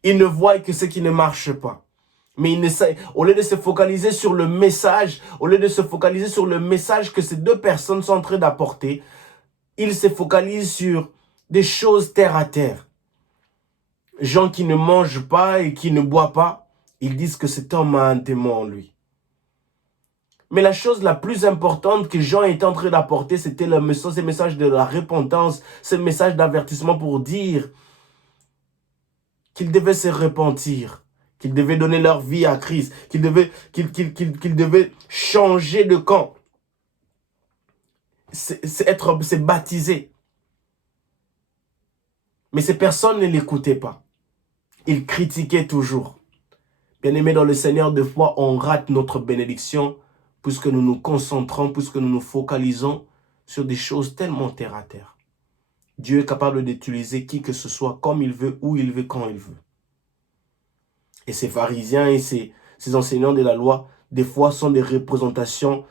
Il ne voit que ce qui ne marche pas. Mais au lieu de se focaliser sur le message, que ces deux personnes sont en train d'apporter, il se focalise sur des choses terre à terre. Gens qui ne mangent pas et qui ne boivent pas, ils disent que cet homme a un démon en lui. Mais la chose la plus importante que Jean était en train d'apporter, c'était ce message de la repentance, ce message d'avertissement pour dire qu'ils devaient se repentir, qu'ils devaient donner leur vie à Christ, qu'ils devaient changer de camp, se baptiser. Mais ces personnes ne l'écoutaient pas. Ils critiquaient toujours. Bien-aimés dans le Seigneur, des fois, on rate notre bénédiction puisque nous nous concentrons, puisque nous nous focalisons sur des choses tellement terre à terre. Dieu est capable d'utiliser qui que ce soit comme il veut, où il veut, quand il veut. Et ces pharisiens et ces enseignants de la loi, des fois, sont des représentations.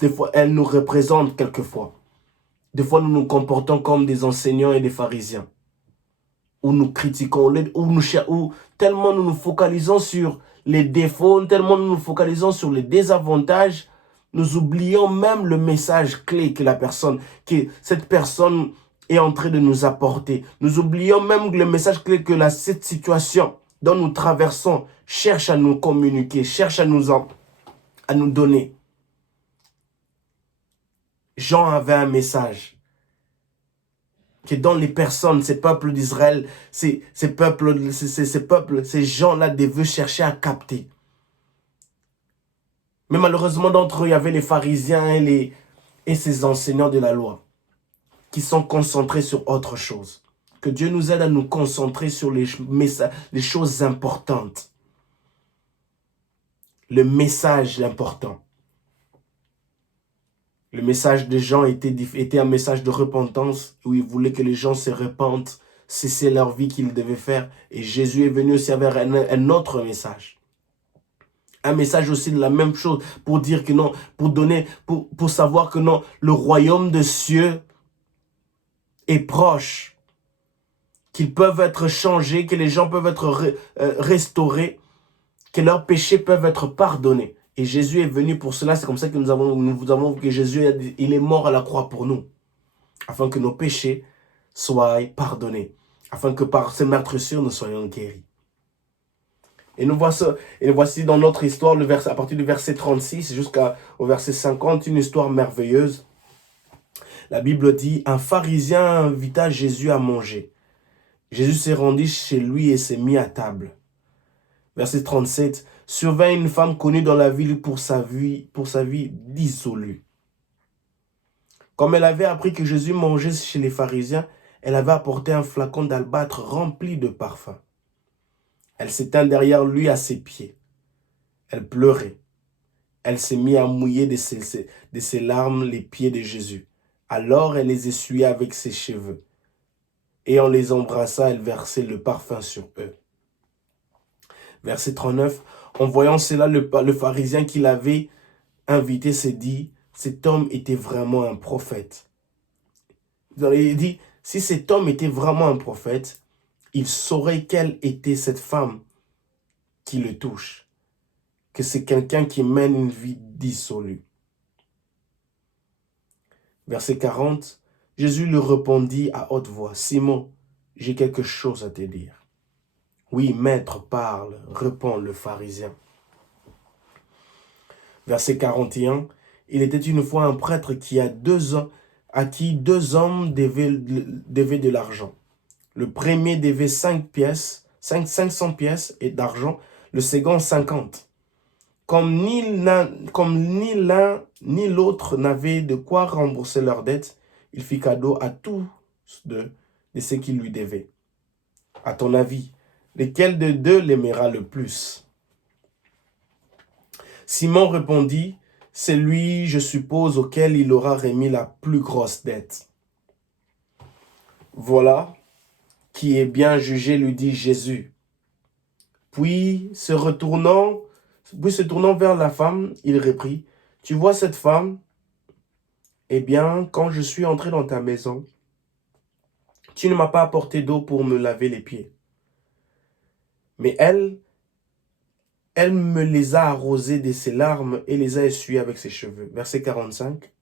Des fois, elles nous représentent quelquefois. Des fois, nous nous comportons comme des enseignants et des pharisiens. Où nous critiquons, où tellement nous nous focalisons sur les défauts, tellement nous nous focalisons sur les désavantages, nous oublions même le message clé que cette personne est en train de nous apporter. Nous oublions même le message clé que cette situation dont nous traversons cherche à nous communiquer, cherche à nous donner. Jean avait un message que dans les personnes, ces peuples d'Israël, ces gens-là devaient chercher à capter. Mais malheureusement, d'entre eux, il y avait les pharisiens et ces enseignants de la loi qui sont concentrés sur autre chose. Que Dieu nous aide à nous concentrer sur les choses importantes. Le message important. Le message de Jean était un message de repentance où il voulait que les gens se repentent, cesser leur vie qu'ils devaient faire. Et Jésus est venu aussi avec un autre message. Un message aussi de la même chose pour dire que non, pour savoir que non, le royaume des cieux est proche. Qu'ils peuvent être changés, que les gens peuvent être restaurés, que leurs péchés peuvent être pardonnés. Et Jésus est venu pour cela. C'est comme ça que nous avons vu que Jésus il est mort à la croix pour nous. Afin que nos péchés soient pardonnés. Afin que par ces meurtrissures, nous soyons guéris. Et voici dans notre histoire, à partir du verset 36 jusqu'au verset 50, une histoire merveilleuse. La Bible dit, un pharisien invita Jésus à manger. Jésus s'est rendu chez lui et s'est mis à table. Verset 37. Survint une femme connue dans la ville pour sa vie dissolue. Comme elle avait appris que Jésus mangeait chez les pharisiens, elle avait apporté un flacon d'albâtre rempli de parfum. Elle s'étend derrière lui à ses pieds. Elle pleurait. Elle s'est mise à mouiller de ses larmes les pieds de Jésus. Alors elle les essuyait avec ses cheveux. Et en les embrassant, elle versait le parfum sur eux. Verset 39. En voyant cela, le pharisien qui l'avait invité s'est dit, cet homme était vraiment un prophète. Il dit, si cet homme était vraiment un prophète, il saurait quelle était cette femme qui le touche, que c'est quelqu'un qui mène une vie dissolue. Verset 40, Jésus lui répondit à haute voix, Simon, j'ai quelque chose à te dire. Oui, maître, parle, répond le pharisien. Verset 41, il était une fois un prêtre à qui deux hommes devaient de l'argent. Le premier devait 500 pièces d'argent, le second 50. Comme ni l'un ni l'autre n'avaient de quoi rembourser leur dette, il fit cadeau à tous deux de ce qu'ils lui devaient. À ton avis, lequel de deux l'aimera le plus? Simon répondit, c'est lui, je suppose, auquel il aura remis la plus grosse dette. Voilà qui est bien jugé, lui dit Jésus. Puis se tournant vers la femme, il reprit, tu vois cette femme? Eh bien, quand je suis entré dans ta maison, tu ne m'as pas apporté d'eau pour me laver les pieds. Mais elle me les a arrosés de ses larmes et les a essuyés avec ses cheveux. Verset 45.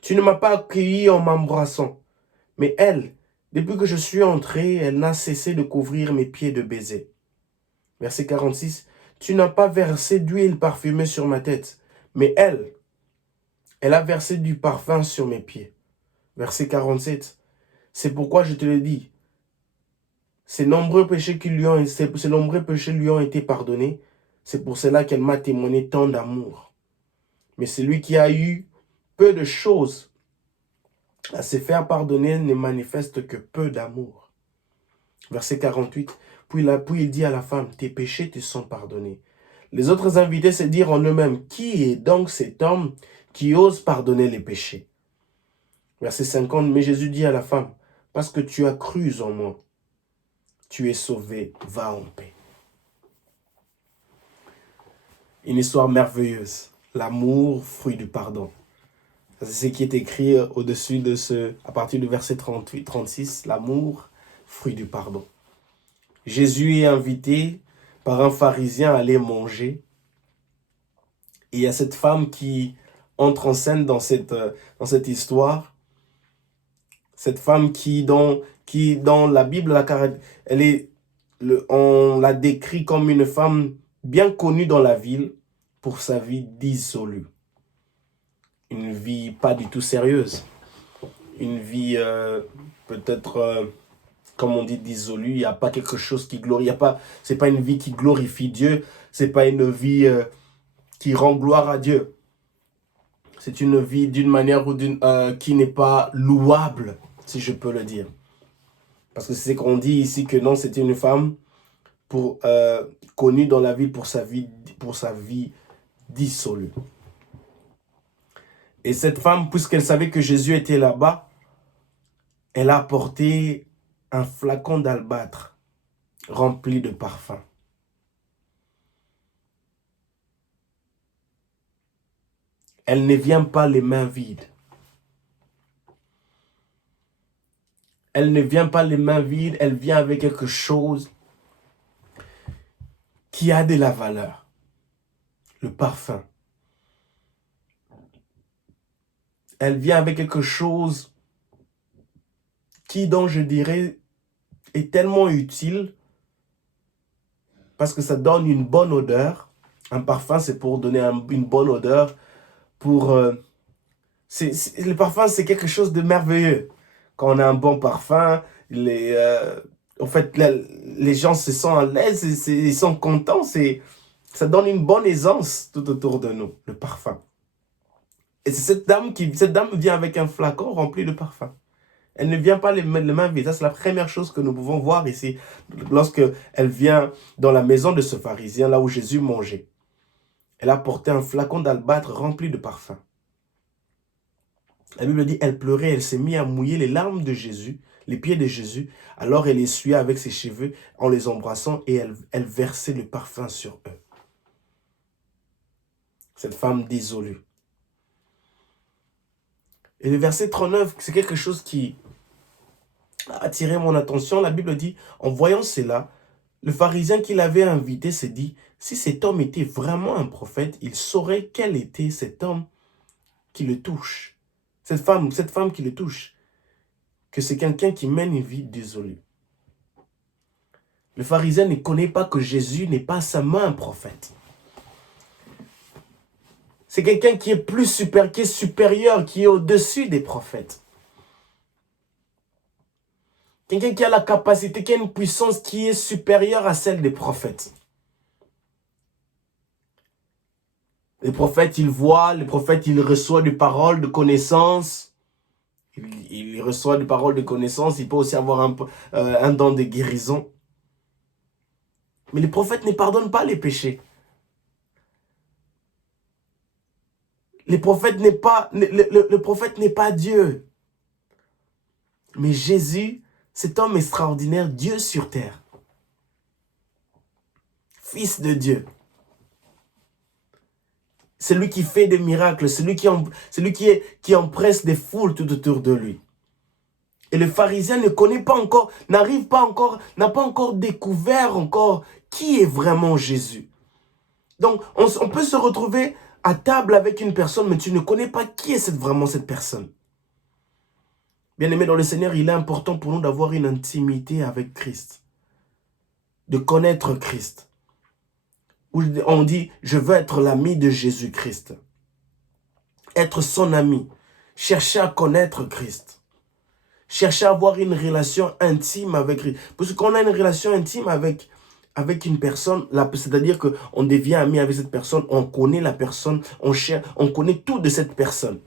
Tu ne m'as pas accueilli en m'embrassant. Mais elle, depuis que je suis entré, elle n'a cessé de couvrir mes pieds de baisers. Verset 46. Tu n'as pas versé d'huile parfumée sur ma tête. Mais elle a versé du parfum sur mes pieds. Verset 47. C'est pourquoi je te le dis. Ses nombreux péchés lui ont été pardonnés. C'est pour cela qu'elle m'a témoigné tant d'amour. Mais celui qui a eu peu de choses à se faire pardonner ne manifeste que peu d'amour. Verset 48. Puis il dit à la femme, tes péchés te sont pardonnés. Les autres invités se dirent en eux-mêmes, qui est donc cet homme qui ose pardonner les péchés? Verset 50. Mais Jésus dit à la femme, parce que tu as cru en moi, tu es sauvé, va en paix. Une histoire merveilleuse. L'amour, fruit du pardon. C'est ce qui est écrit au-dessus à partir du verset 36. L'amour, fruit du pardon. Jésus est invité par un pharisien à aller manger. Et il y a cette femme qui entre en scène dans cette histoire. Cette femme qui dans la Bible, on la décrit comme une femme bien connue dans la ville pour sa vie dissolue. Une vie pas du tout sérieuse. Une vie peut-être, comme on dit, dissolue. Il n'y a pas quelque chose qui glorifie. C'est pas une vie qui glorifie Dieu. C'est pas une vie qui rend gloire à Dieu. C'est une vie d'une manière ou qui n'est pas louable, si je peux le dire. Parce que c'est qu'on dit ici que non, c'était une femme connue dans la ville pour sa vie dissolue. Et cette femme, puisqu'elle savait que Jésus était là-bas, elle a apporté un flacon d'albâtre rempli de parfum. Elle ne vient pas les mains vides. Elle ne vient pas les mains vides, elle vient avec quelque chose qui a de la valeur. Le parfum. Elle vient avec quelque chose dont je dirais est tellement utile parce que ça donne une bonne odeur. Un parfum, c'est pour donner une bonne odeur. Le parfum, c'est quelque chose de merveilleux. Quand on a un bon parfum, en fait, les gens se sentent à l'aise, ils sont contents, ça donne une bonne aisance tout autour de nous, le parfum. Et c'est cette dame vient avec un flacon rempli de parfum. Elle ne vient pas les mains vides. Ça, c'est la première chose que nous pouvons voir ici, lorsque elle vient dans la maison de ce pharisien, là où Jésus mangeait. Elle a porté un flacon d'albâtre rempli de parfum. La Bible dit, elle pleurait, elle s'est mise à mouiller les larmes de Jésus, les pieds de Jésus. Alors elle essuyait avec ses cheveux en les embrassant et elle versait le parfum sur eux. Cette femme désolée. Et le verset 39, c'est quelque chose qui a attiré mon attention. La Bible dit, en voyant cela, le pharisien qui l'avait invité s'est dit, si cet homme était vraiment un prophète, il saurait quel était cet homme qui le touche. Cette femme qui le touche. Que c'est quelqu'un qui mène une vie désolée. Le pharisien ne connaît pas que Jésus n'est pas seulement un prophète. C'est quelqu'un qui est qui est supérieur, qui est au-dessus des prophètes. Quelqu'un qui a la capacité, qui a une puissance qui est supérieure à celle des prophètes. Les prophètes, ils voient, les prophètes, ils reçoivent des paroles de connaissance. Il reçoit des paroles de connaissance, il peut aussi avoir un don de guérison. Mais les prophètes ne pardonnent pas les péchés. Le prophète n'est pas Dieu. Mais Jésus, cet homme extraordinaire, Dieu sur terre. Fils de Dieu. Celui qui fait des miracles, celui qui empresse des foules tout autour de lui. Et le pharisien ne connaît pas encore, n'a pas encore découvert qui est vraiment Jésus. Donc, on peut se retrouver à table avec une personne, mais tu ne connais pas qui est vraiment cette personne. Bien-aimés dans le Seigneur, il est important pour nous d'avoir une intimité avec Christ. De connaître Christ. On dit, je veux être l'ami de Jésus-Christ. Être son ami. Chercher à connaître Christ. Chercher à avoir une relation intime avec Christ. Parce qu'on a une relation intime avec une personne, c'est-à-dire qu'on devient ami avec cette personne, on connaît la personne, on connaît tout de cette personne.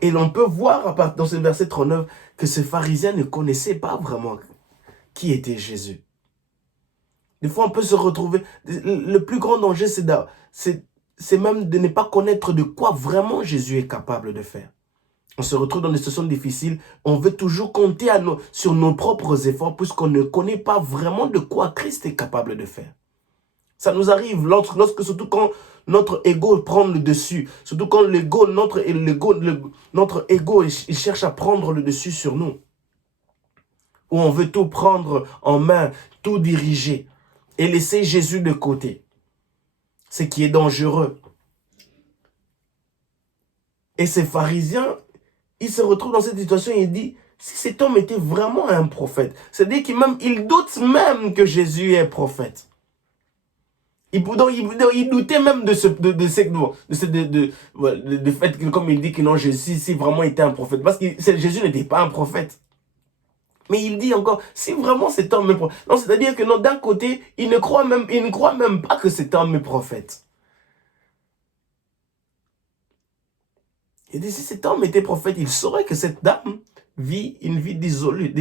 Et l'on peut voir dans ce verset 39 que ce pharisien ne connaissait pas vraiment qui était Jésus. Des fois, on peut se retrouver... Le plus grand danger, c'est même de ne pas connaître de quoi vraiment Jésus est capable de faire. On se retrouve dans des situations difficiles. On veut toujours compter sur nos propres efforts puisqu'on ne connaît pas vraiment de quoi Christ est capable de faire. Ça nous arrive surtout quand notre ego prend le dessus. Surtout quand notre ego il cherche à prendre le dessus sur nous. Où on veut tout prendre en main, tout diriger. Et laisser Jésus de côté. Ce qui est dangereux. Et ces pharisiens, ils se retrouvent dans cette situation et ils disent, si cet homme était vraiment un prophète, c'est-à-dire qu'il doute même que Jésus est prophète. Il doutait même de fait que, comme il dit que non, Jésus, si vraiment était un prophète, parce que Jésus n'était pas un prophète. Mais il dit encore, si vraiment cet homme est prophète. Non, c'est-à-dire que non, d'un côté, il ne croit même pas que cet homme est prophète. Il dit, si cet homme était prophète, il saurait que cette dame vit une vie d'isolée.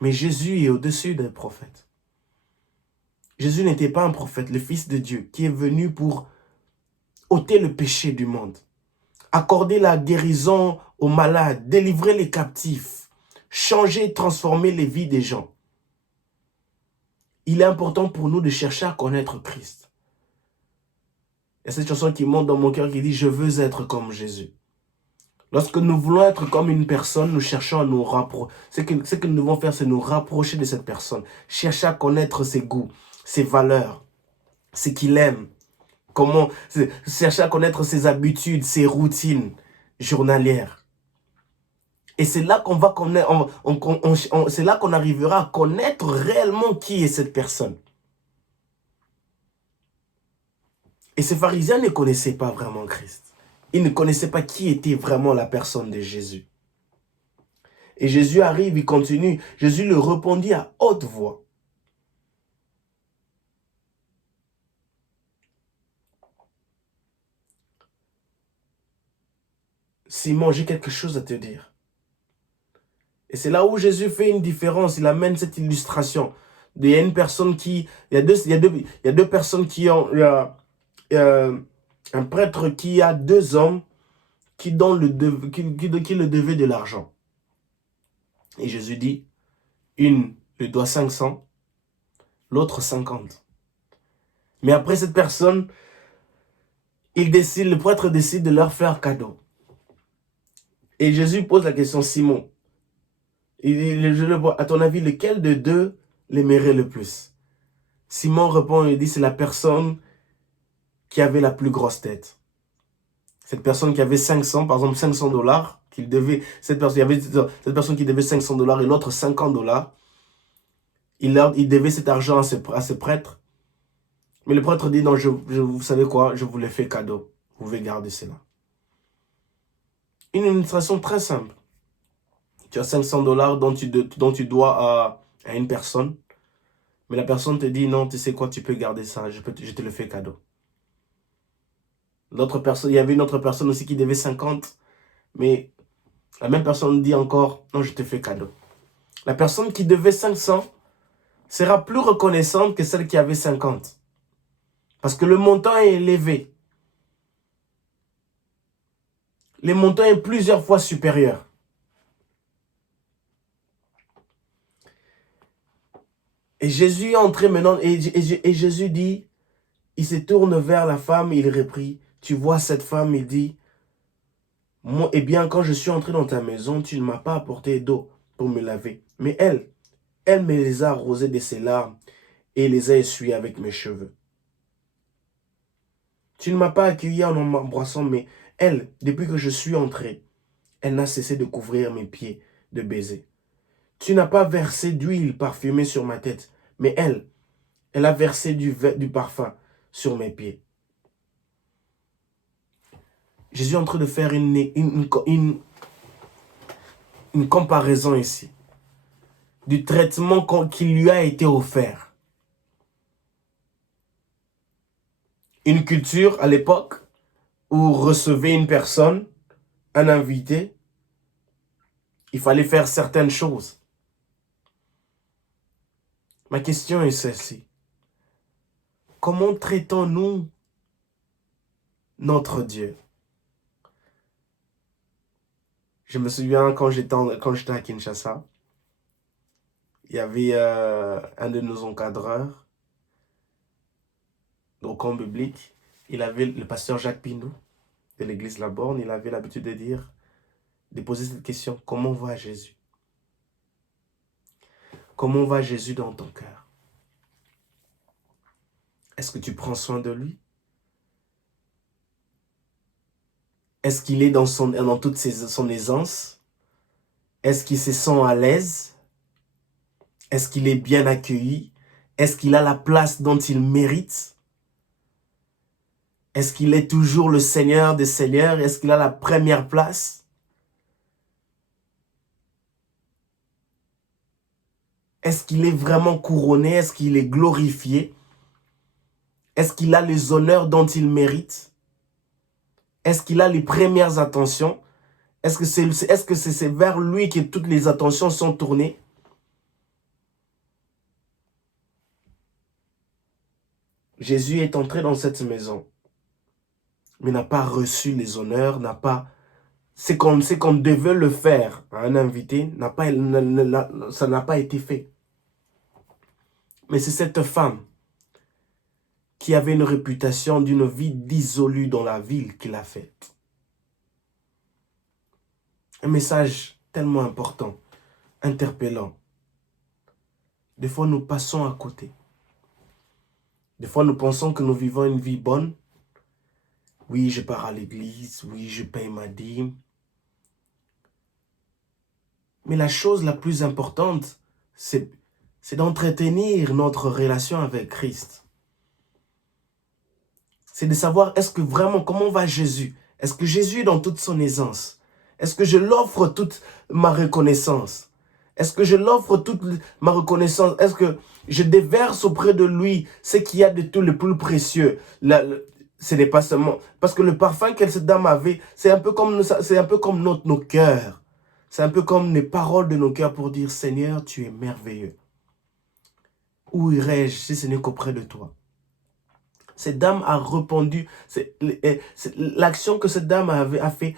Mais Jésus est au-dessus des prophètes. Jésus n'était pas un prophète, le Fils de Dieu, qui est venu pour ôter le péché du monde, accorder la guérison aux malades, délivrer les captifs, changer et transformer les vies des gens. Il est important pour nous de chercher à connaître Christ. Il y a cette chanson qui monte dans mon cœur qui dit « Je veux être comme Jésus ». Lorsque nous voulons être comme une personne, nous cherchons à nous rapprocher. Ce que nous devons faire, c'est nous rapprocher de cette personne. Chercher à connaître ses goûts, ses valeurs, ce qu'il aime. Chercher à connaître ses habitudes, ses routines journalières. Et c'est là qu'on va connaître, c'est là qu'on arrivera à connaître réellement qui est cette personne. Et ces pharisiens ne connaissaient pas vraiment Christ. Il ne connaissait pas qui était vraiment la personne de Jésus. Et Jésus arrive, il continue. Jésus le répondit à haute voix. Simon, j'ai quelque chose à te dire. Et c'est là où Jésus fait une différence. Il amène cette illustration. Il y a une personne qui... Il y a deux personnes qui ont... un prêtre qui a deux hommes qui le devaient de l'argent. Et Jésus dit, une lui doit 500, l'autre 50. Mais après cette personne, le prêtre décide de leur faire cadeau. Et Jésus pose la question, Simon, à ton avis, lequel de deux l'aimerait le plus? Simon répond et dit, c'est la personne qui avait la plus grosse tête. Cette personne qui avait 500, par exemple 500 $, qu'il devait, cette personne qui devait 500 $ et l'autre 50 $, il devait cet argent à ce prêtre. Mais le prêtre dit, non, vous savez quoi, je vous le fais cadeau. Vous pouvez garder cela. Une illustration très simple. Tu as 500 $ dont tu dois à une personne. Mais la personne te dit, non, tu sais quoi, tu peux garder ça, je te le fais cadeau. Il y avait une autre personne aussi qui devait 50. Mais la même personne dit encore, non, je te fais cadeau. La personne qui devait 500 sera plus reconnaissante que celle qui avait 50. Parce que le montant est élevé. Le montant est plusieurs fois supérieur. Et Jésus est entré maintenant, et Jésus dit, il se tourne vers la femme, il reprit, tu vois cette femme, il dit, eh bien, quand je suis entré dans ta maison, tu ne m'as pas apporté d'eau pour me laver. Mais elle me les a arrosés de ses larmes et les a essuyés avec mes cheveux. Tu ne m'as pas accueilli en m'embrassant, mais elle, depuis que je suis entré, elle n'a cessé de couvrir mes pieds de baisers. Tu n'as pas versé d'huile parfumée sur ma tête, mais elle a versé du parfum sur mes pieds. Jésus est en train de faire une comparaison ici du traitement qui lui a été offert. Une culture à l'époque où recevait une personne, un invité, il fallait faire certaines choses. Ma question est celle-ci. Comment traitons-nous notre Dieu? Je me souviens quand j'étais à Kinshasa, il y avait un de nos encadreurs au camp biblique. Il avait le pasteur Jacques Pindou de l'église La Borne. Il avait l'habitude de poser cette question. Comment va Jésus? Comment va Jésus dans ton cœur? Est-ce que tu prends soin de lui? Est-ce qu'il est dans toute son aisance? Est-ce qu'il se sent à l'aise? Est-ce qu'il est bien accueilli? Est-ce qu'il a la place dont il mérite? Est-ce qu'il est toujours le Seigneur des Seigneurs? Est-ce qu'il a la première place? Est-ce qu'il est vraiment couronné? Est-ce qu'il est glorifié? Est-ce qu'il a les honneurs dont il mérite? Est-ce qu'il a les premières attentions? Est-ce que c'est vers lui que toutes les attentions sont tournées? Jésus est entré dans cette maison, mais n'a pas reçu les honneurs, c'est qu'on devait le faire à un invité, ça n'a pas été fait. Mais c'est cette femme qui avait une réputation d'une vie dissolue dans la ville qu'il a faite. Un message tellement important, interpellant. Des fois, nous passons à côté. Des fois, nous pensons que nous vivons une vie bonne. Oui, je pars à l'église. Oui, je paye ma dîme. Mais la chose la plus importante, c'est d'entretenir notre relation avec Christ. C'est de savoir, est-ce que vraiment, comment va Jésus? Est-ce que Jésus est dans toute son aisance? Est-ce que je l'offre toute ma reconnaissance? Est-ce que je l'offre toute ma reconnaissance? Est-ce que je déverse auprès de lui ce qu'il y a de tout le plus précieux? Ce n'est pas seulement... Parce que le parfum que cette dame avait, c'est un peu comme nos cœurs. C'est un peu comme les paroles de nos cœurs pour dire, Seigneur, tu es merveilleux. Où irais-je si ce n'est qu'auprès de toi? Cette dame a répondu, l'action que cette dame a fait,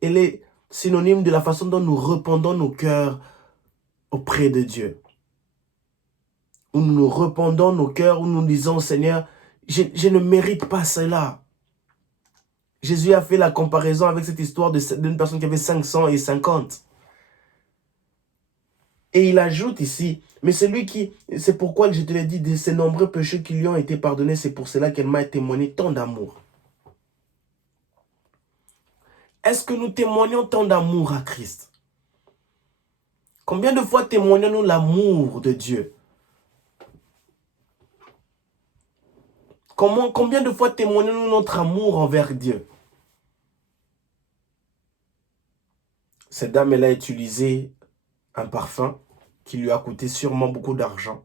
elle est synonyme de la façon dont nous répandons nos cœurs auprès de Dieu. Où nous répandons nos cœurs, où nous disons, Seigneur, je ne mérite pas cela. Jésus a fait la comparaison avec cette histoire d'une personne qui avait 500 et 50. Et il ajoute ici, mais c'est pourquoi je te l'ai dit, de ces nombreux péchés qui lui ont été pardonnés, c'est pour cela qu'elle m'a témoigné tant d'amour. Est-ce que nous témoignons tant d'amour à Christ? Combien de fois témoignons-nous l'amour de Dieu? Combien de fois témoignons-nous notre amour envers Dieu? Cette dame, elle a utilisé un parfum qui lui a coûté sûrement beaucoup d'argent.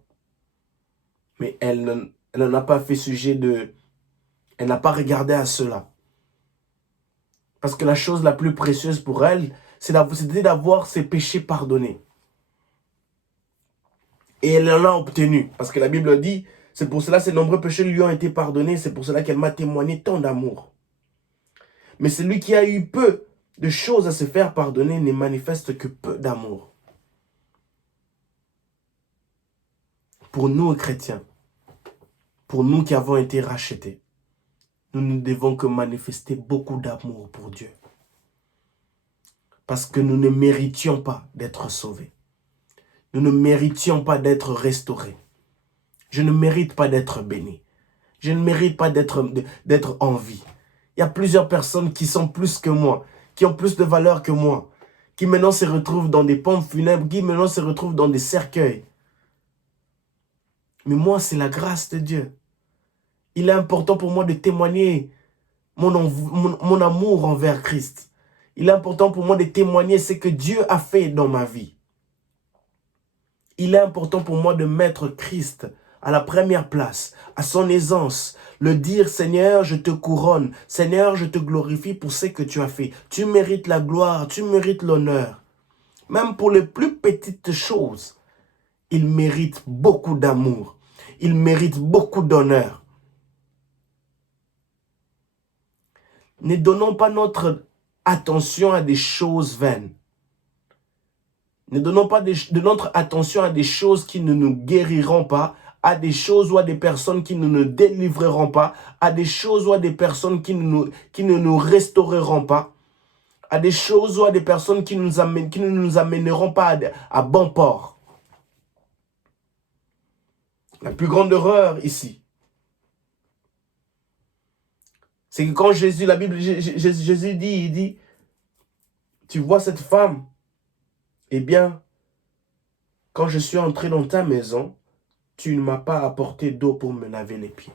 Mais elle n'en a pas fait sujet de... Elle n'a pas regardé à cela. Parce que la chose la plus précieuse pour elle, c'était d'avoir ses péchés pardonnés. Et elle en a obtenu. Parce que la Bible dit, c'est pour cela que ses nombreux péchés lui ont été pardonnés. C'est pour cela qu'elle m'a témoigné tant d'amour. Mais celui qui a eu peu de choses à se faire pardonner ne manifeste que peu d'amour. Pour nous, chrétiens, pour nous qui avons été rachetés, nous ne devons que manifester beaucoup d'amour pour Dieu. Parce que nous ne méritions pas d'être sauvés. Nous ne méritions pas d'être restaurés. Je ne mérite pas d'être béni. Je ne mérite pas d'être en vie. Il y a plusieurs personnes qui sont plus que moi, qui ont plus de valeur que moi, qui maintenant se retrouvent dans des pompes funèbres, qui maintenant se retrouvent dans des cercueils. Mais moi, c'est la grâce de Dieu. Il est important pour moi de témoigner mon amour envers Christ. Il est important pour moi de témoigner ce que Dieu a fait dans ma vie. Il est important pour moi de mettre Christ à la première place, à son aisance, le dire, Seigneur, je te couronne, Seigneur, je te glorifie pour ce que tu as fait. Tu mérites la gloire, tu mérites l'honneur. Même pour les plus petites choses, il mérite beaucoup d'amour. Il mérite beaucoup d'honneur. Ne donnons pas notre attention à des choses vaines. Ne donnons pas de notre attention à des choses qui ne nous guériront pas, à des choses ou à des personnes qui ne nous délivreront pas, à des choses ou à des personnes qui ne nous restaureront pas, à des choses ou à des personnes qui ne nous amèneront pas à bon port. La plus grande erreur ici, c'est que quand Jésus, la Bible, Jésus dit, il dit, tu vois cette femme, eh bien, quand je suis entré dans ta maison, tu ne m'as pas apporté d'eau pour me laver les pieds.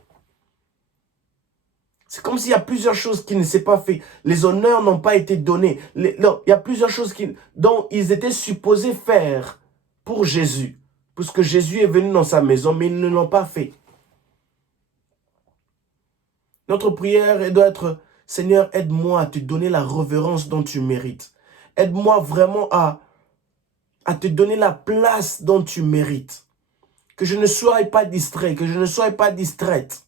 C'est comme s'il y a plusieurs choses qui ne s'est pas fait. Les honneurs n'ont pas été donnés. Non, il y a plusieurs choses dont ils étaient supposés faire pour Jésus. Puisque Jésus est venu dans sa maison, mais ils ne l'ont pas fait. Notre prière, elle doit être, Seigneur, aide-moi à te donner la révérence dont tu mérites. Aide-moi vraiment à te donner la place dont tu mérites. Que je ne sois pas distrait, que je ne sois pas distraite.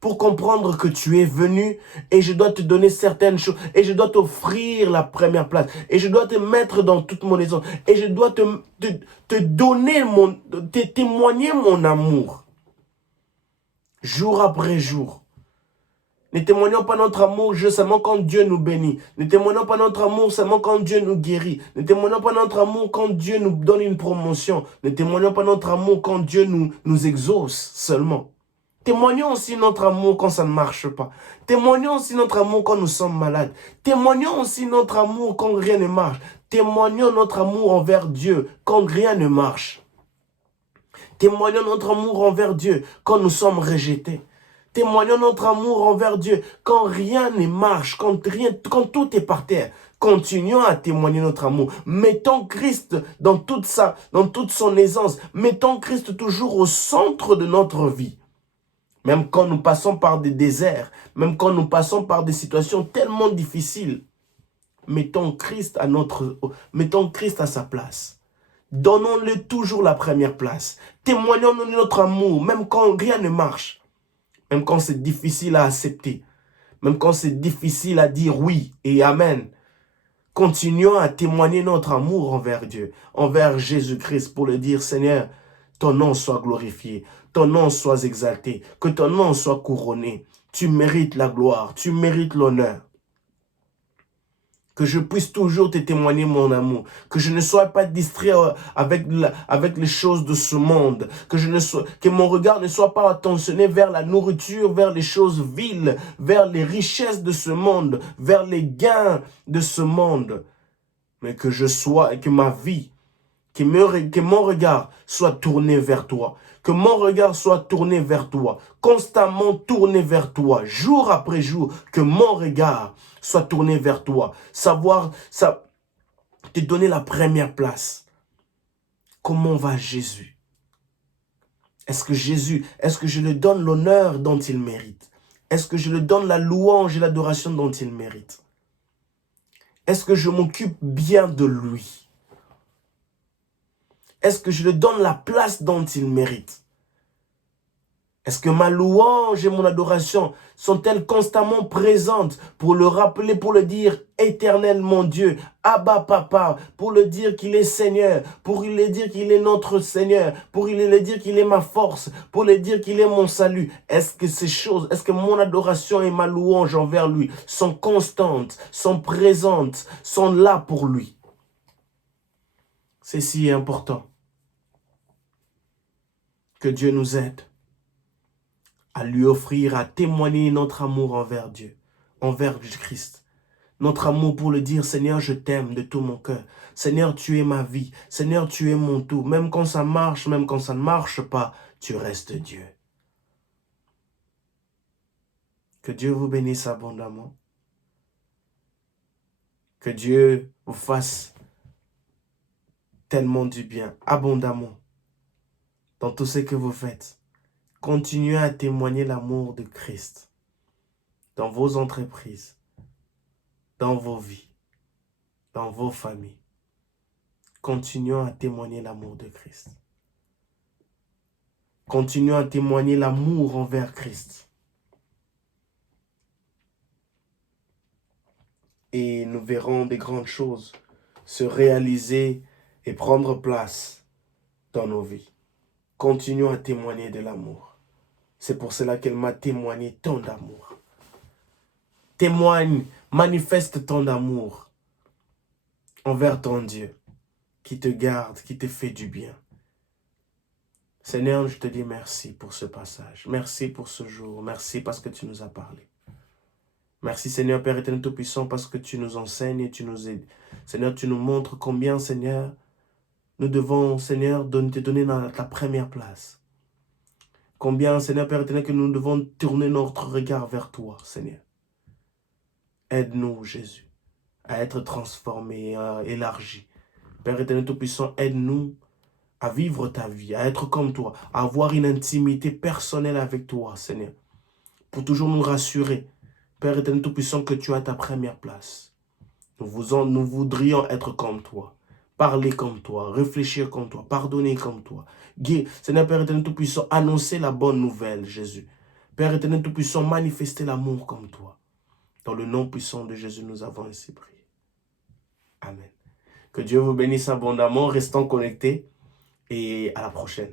Pour comprendre que tu es venu et je dois te donner certaines choses. Et je dois t'offrir la première place. Et je dois te mettre dans toute mon aisance. Et je dois te donner te témoigner mon amour. Jour après jour. Ne témoignons pas notre amour seulement quand Dieu nous bénit. Ne témoignons pas notre amour seulement quand Dieu nous guérit. Ne témoignons pas notre amour quand Dieu nous donne une promotion. Ne témoignons pas notre amour quand Dieu nous exauce seulement. Témoignons aussi notre amour quand ça ne marche pas. Témoignons aussi notre amour quand nous sommes malades. Témoignons aussi notre amour quand rien ne marche. Témoignons notre amour envers Dieu quand rien ne marche. Témoignons notre amour envers Dieu quand nous sommes rejetés. Témoignons notre amour envers Dieu. Quand rien ne marche, quand tout est par terre, continuons à témoigner notre amour. Mettons Christ dans toute son aisance. Mettons Christ toujours au centre de notre vie. Même quand nous passons par des déserts, même quand nous passons par des situations tellement difficiles, mettons Christ à sa place. Donnons-le toujours la première place. Témoignons-nous notre amour, même quand rien ne marche. Même quand c'est difficile à accepter. Même quand c'est difficile à dire oui et amen. Continuons à témoigner notre amour envers Dieu, envers Jésus-Christ, pour le dire, Seigneur, ton nom soit glorifié, ton nom soit exalté, que ton nom soit couronné. Tu mérites la gloire, tu mérites l'honneur. Que je puisse toujours te témoigner mon amour. Que je ne sois pas distrait avec les choses de ce monde. Que mon regard ne soit pas attentionné vers la nourriture, vers les choses viles, vers les richesses de ce monde, vers les gains de ce monde. Mais que ma vie, que mon regard soit tourné vers toi. Que mon regard soit tourné vers toi. Constamment tourné vers toi. Jour après jour. Que mon regard soit tourné vers toi. Te donner la première place. Comment va Jésus? Est-ce que je lui donne l'honneur dont il mérite? Est-ce que je lui donne la louange et l'adoration dont il mérite? Est-ce que je m'occupe bien de lui? Est-ce que je lui donne la place dont il mérite? Est-ce que ma louange et mon adoration sont-elles constamment présentes pour le rappeler, pour le dire éternel mon Dieu, Abba Papa, pour le dire qu'il est Seigneur, pour le dire qu'il est notre Seigneur, pour le dire qu'il est ma force, pour le dire qu'il est mon salut? Est-ce que mon adoration et ma louange envers lui sont constantes, sont présentes, sont là pour lui? C'est si important. Que Dieu nous aide à lui offrir, à témoigner notre amour envers Dieu, envers Christ. Notre amour pour le dire, Seigneur, je t'aime de tout mon cœur. Seigneur, tu es ma vie. Seigneur, tu es mon tout. Même quand ça marche, même quand ça ne marche pas, tu restes Dieu. Que Dieu vous bénisse abondamment. Que Dieu vous fasse tellement du bien, abondamment, dans tout ce que vous faites. Continuez à témoigner l'amour de Christ dans vos entreprises, dans vos vies, dans vos familles. Continuons à témoigner l'amour de Christ. Continuons à témoigner l'amour envers Christ. Et nous verrons des grandes choses se réaliser et prendre place dans nos vies. Continuons à témoigner de l'amour. C'est pour cela qu'elle m'a témoigné tant d'amour. Témoigne, manifeste ton amour envers ton Dieu qui te garde, qui te fait du bien. Seigneur, je te dis merci pour ce passage. Merci pour ce jour. Merci parce que tu nous as parlé. Merci Seigneur Père éternel Tout-Puissant parce que tu nous enseignes et tu nous aides. Seigneur, tu nous montres combien, Seigneur, nous devons, Seigneur, te donner ta première place. Combien, Seigneur Père éternel, que nous devons tourner notre regard vers toi, Seigneur. Aide-nous, Jésus, à être transformés, élargis. Père éternel Tout-Puissant, aide-nous à vivre ta vie, à être comme toi, à avoir une intimité personnelle avec toi, Seigneur, pour toujours nous rassurer, Père éternel Tout-Puissant, que tu as ta première place. Nous voudrions être comme toi, parler comme toi, réfléchir comme toi, pardonner comme toi. Seigneur Père éternel Tout-Puissant, annoncer la bonne nouvelle, Jésus. Père éternel Tout-Puissant, manifester l'amour comme toi. Dans le nom puissant de Jésus, nous avons ainsi prié. Amen. Que Dieu vous bénisse abondamment, restons connectés et à la prochaine.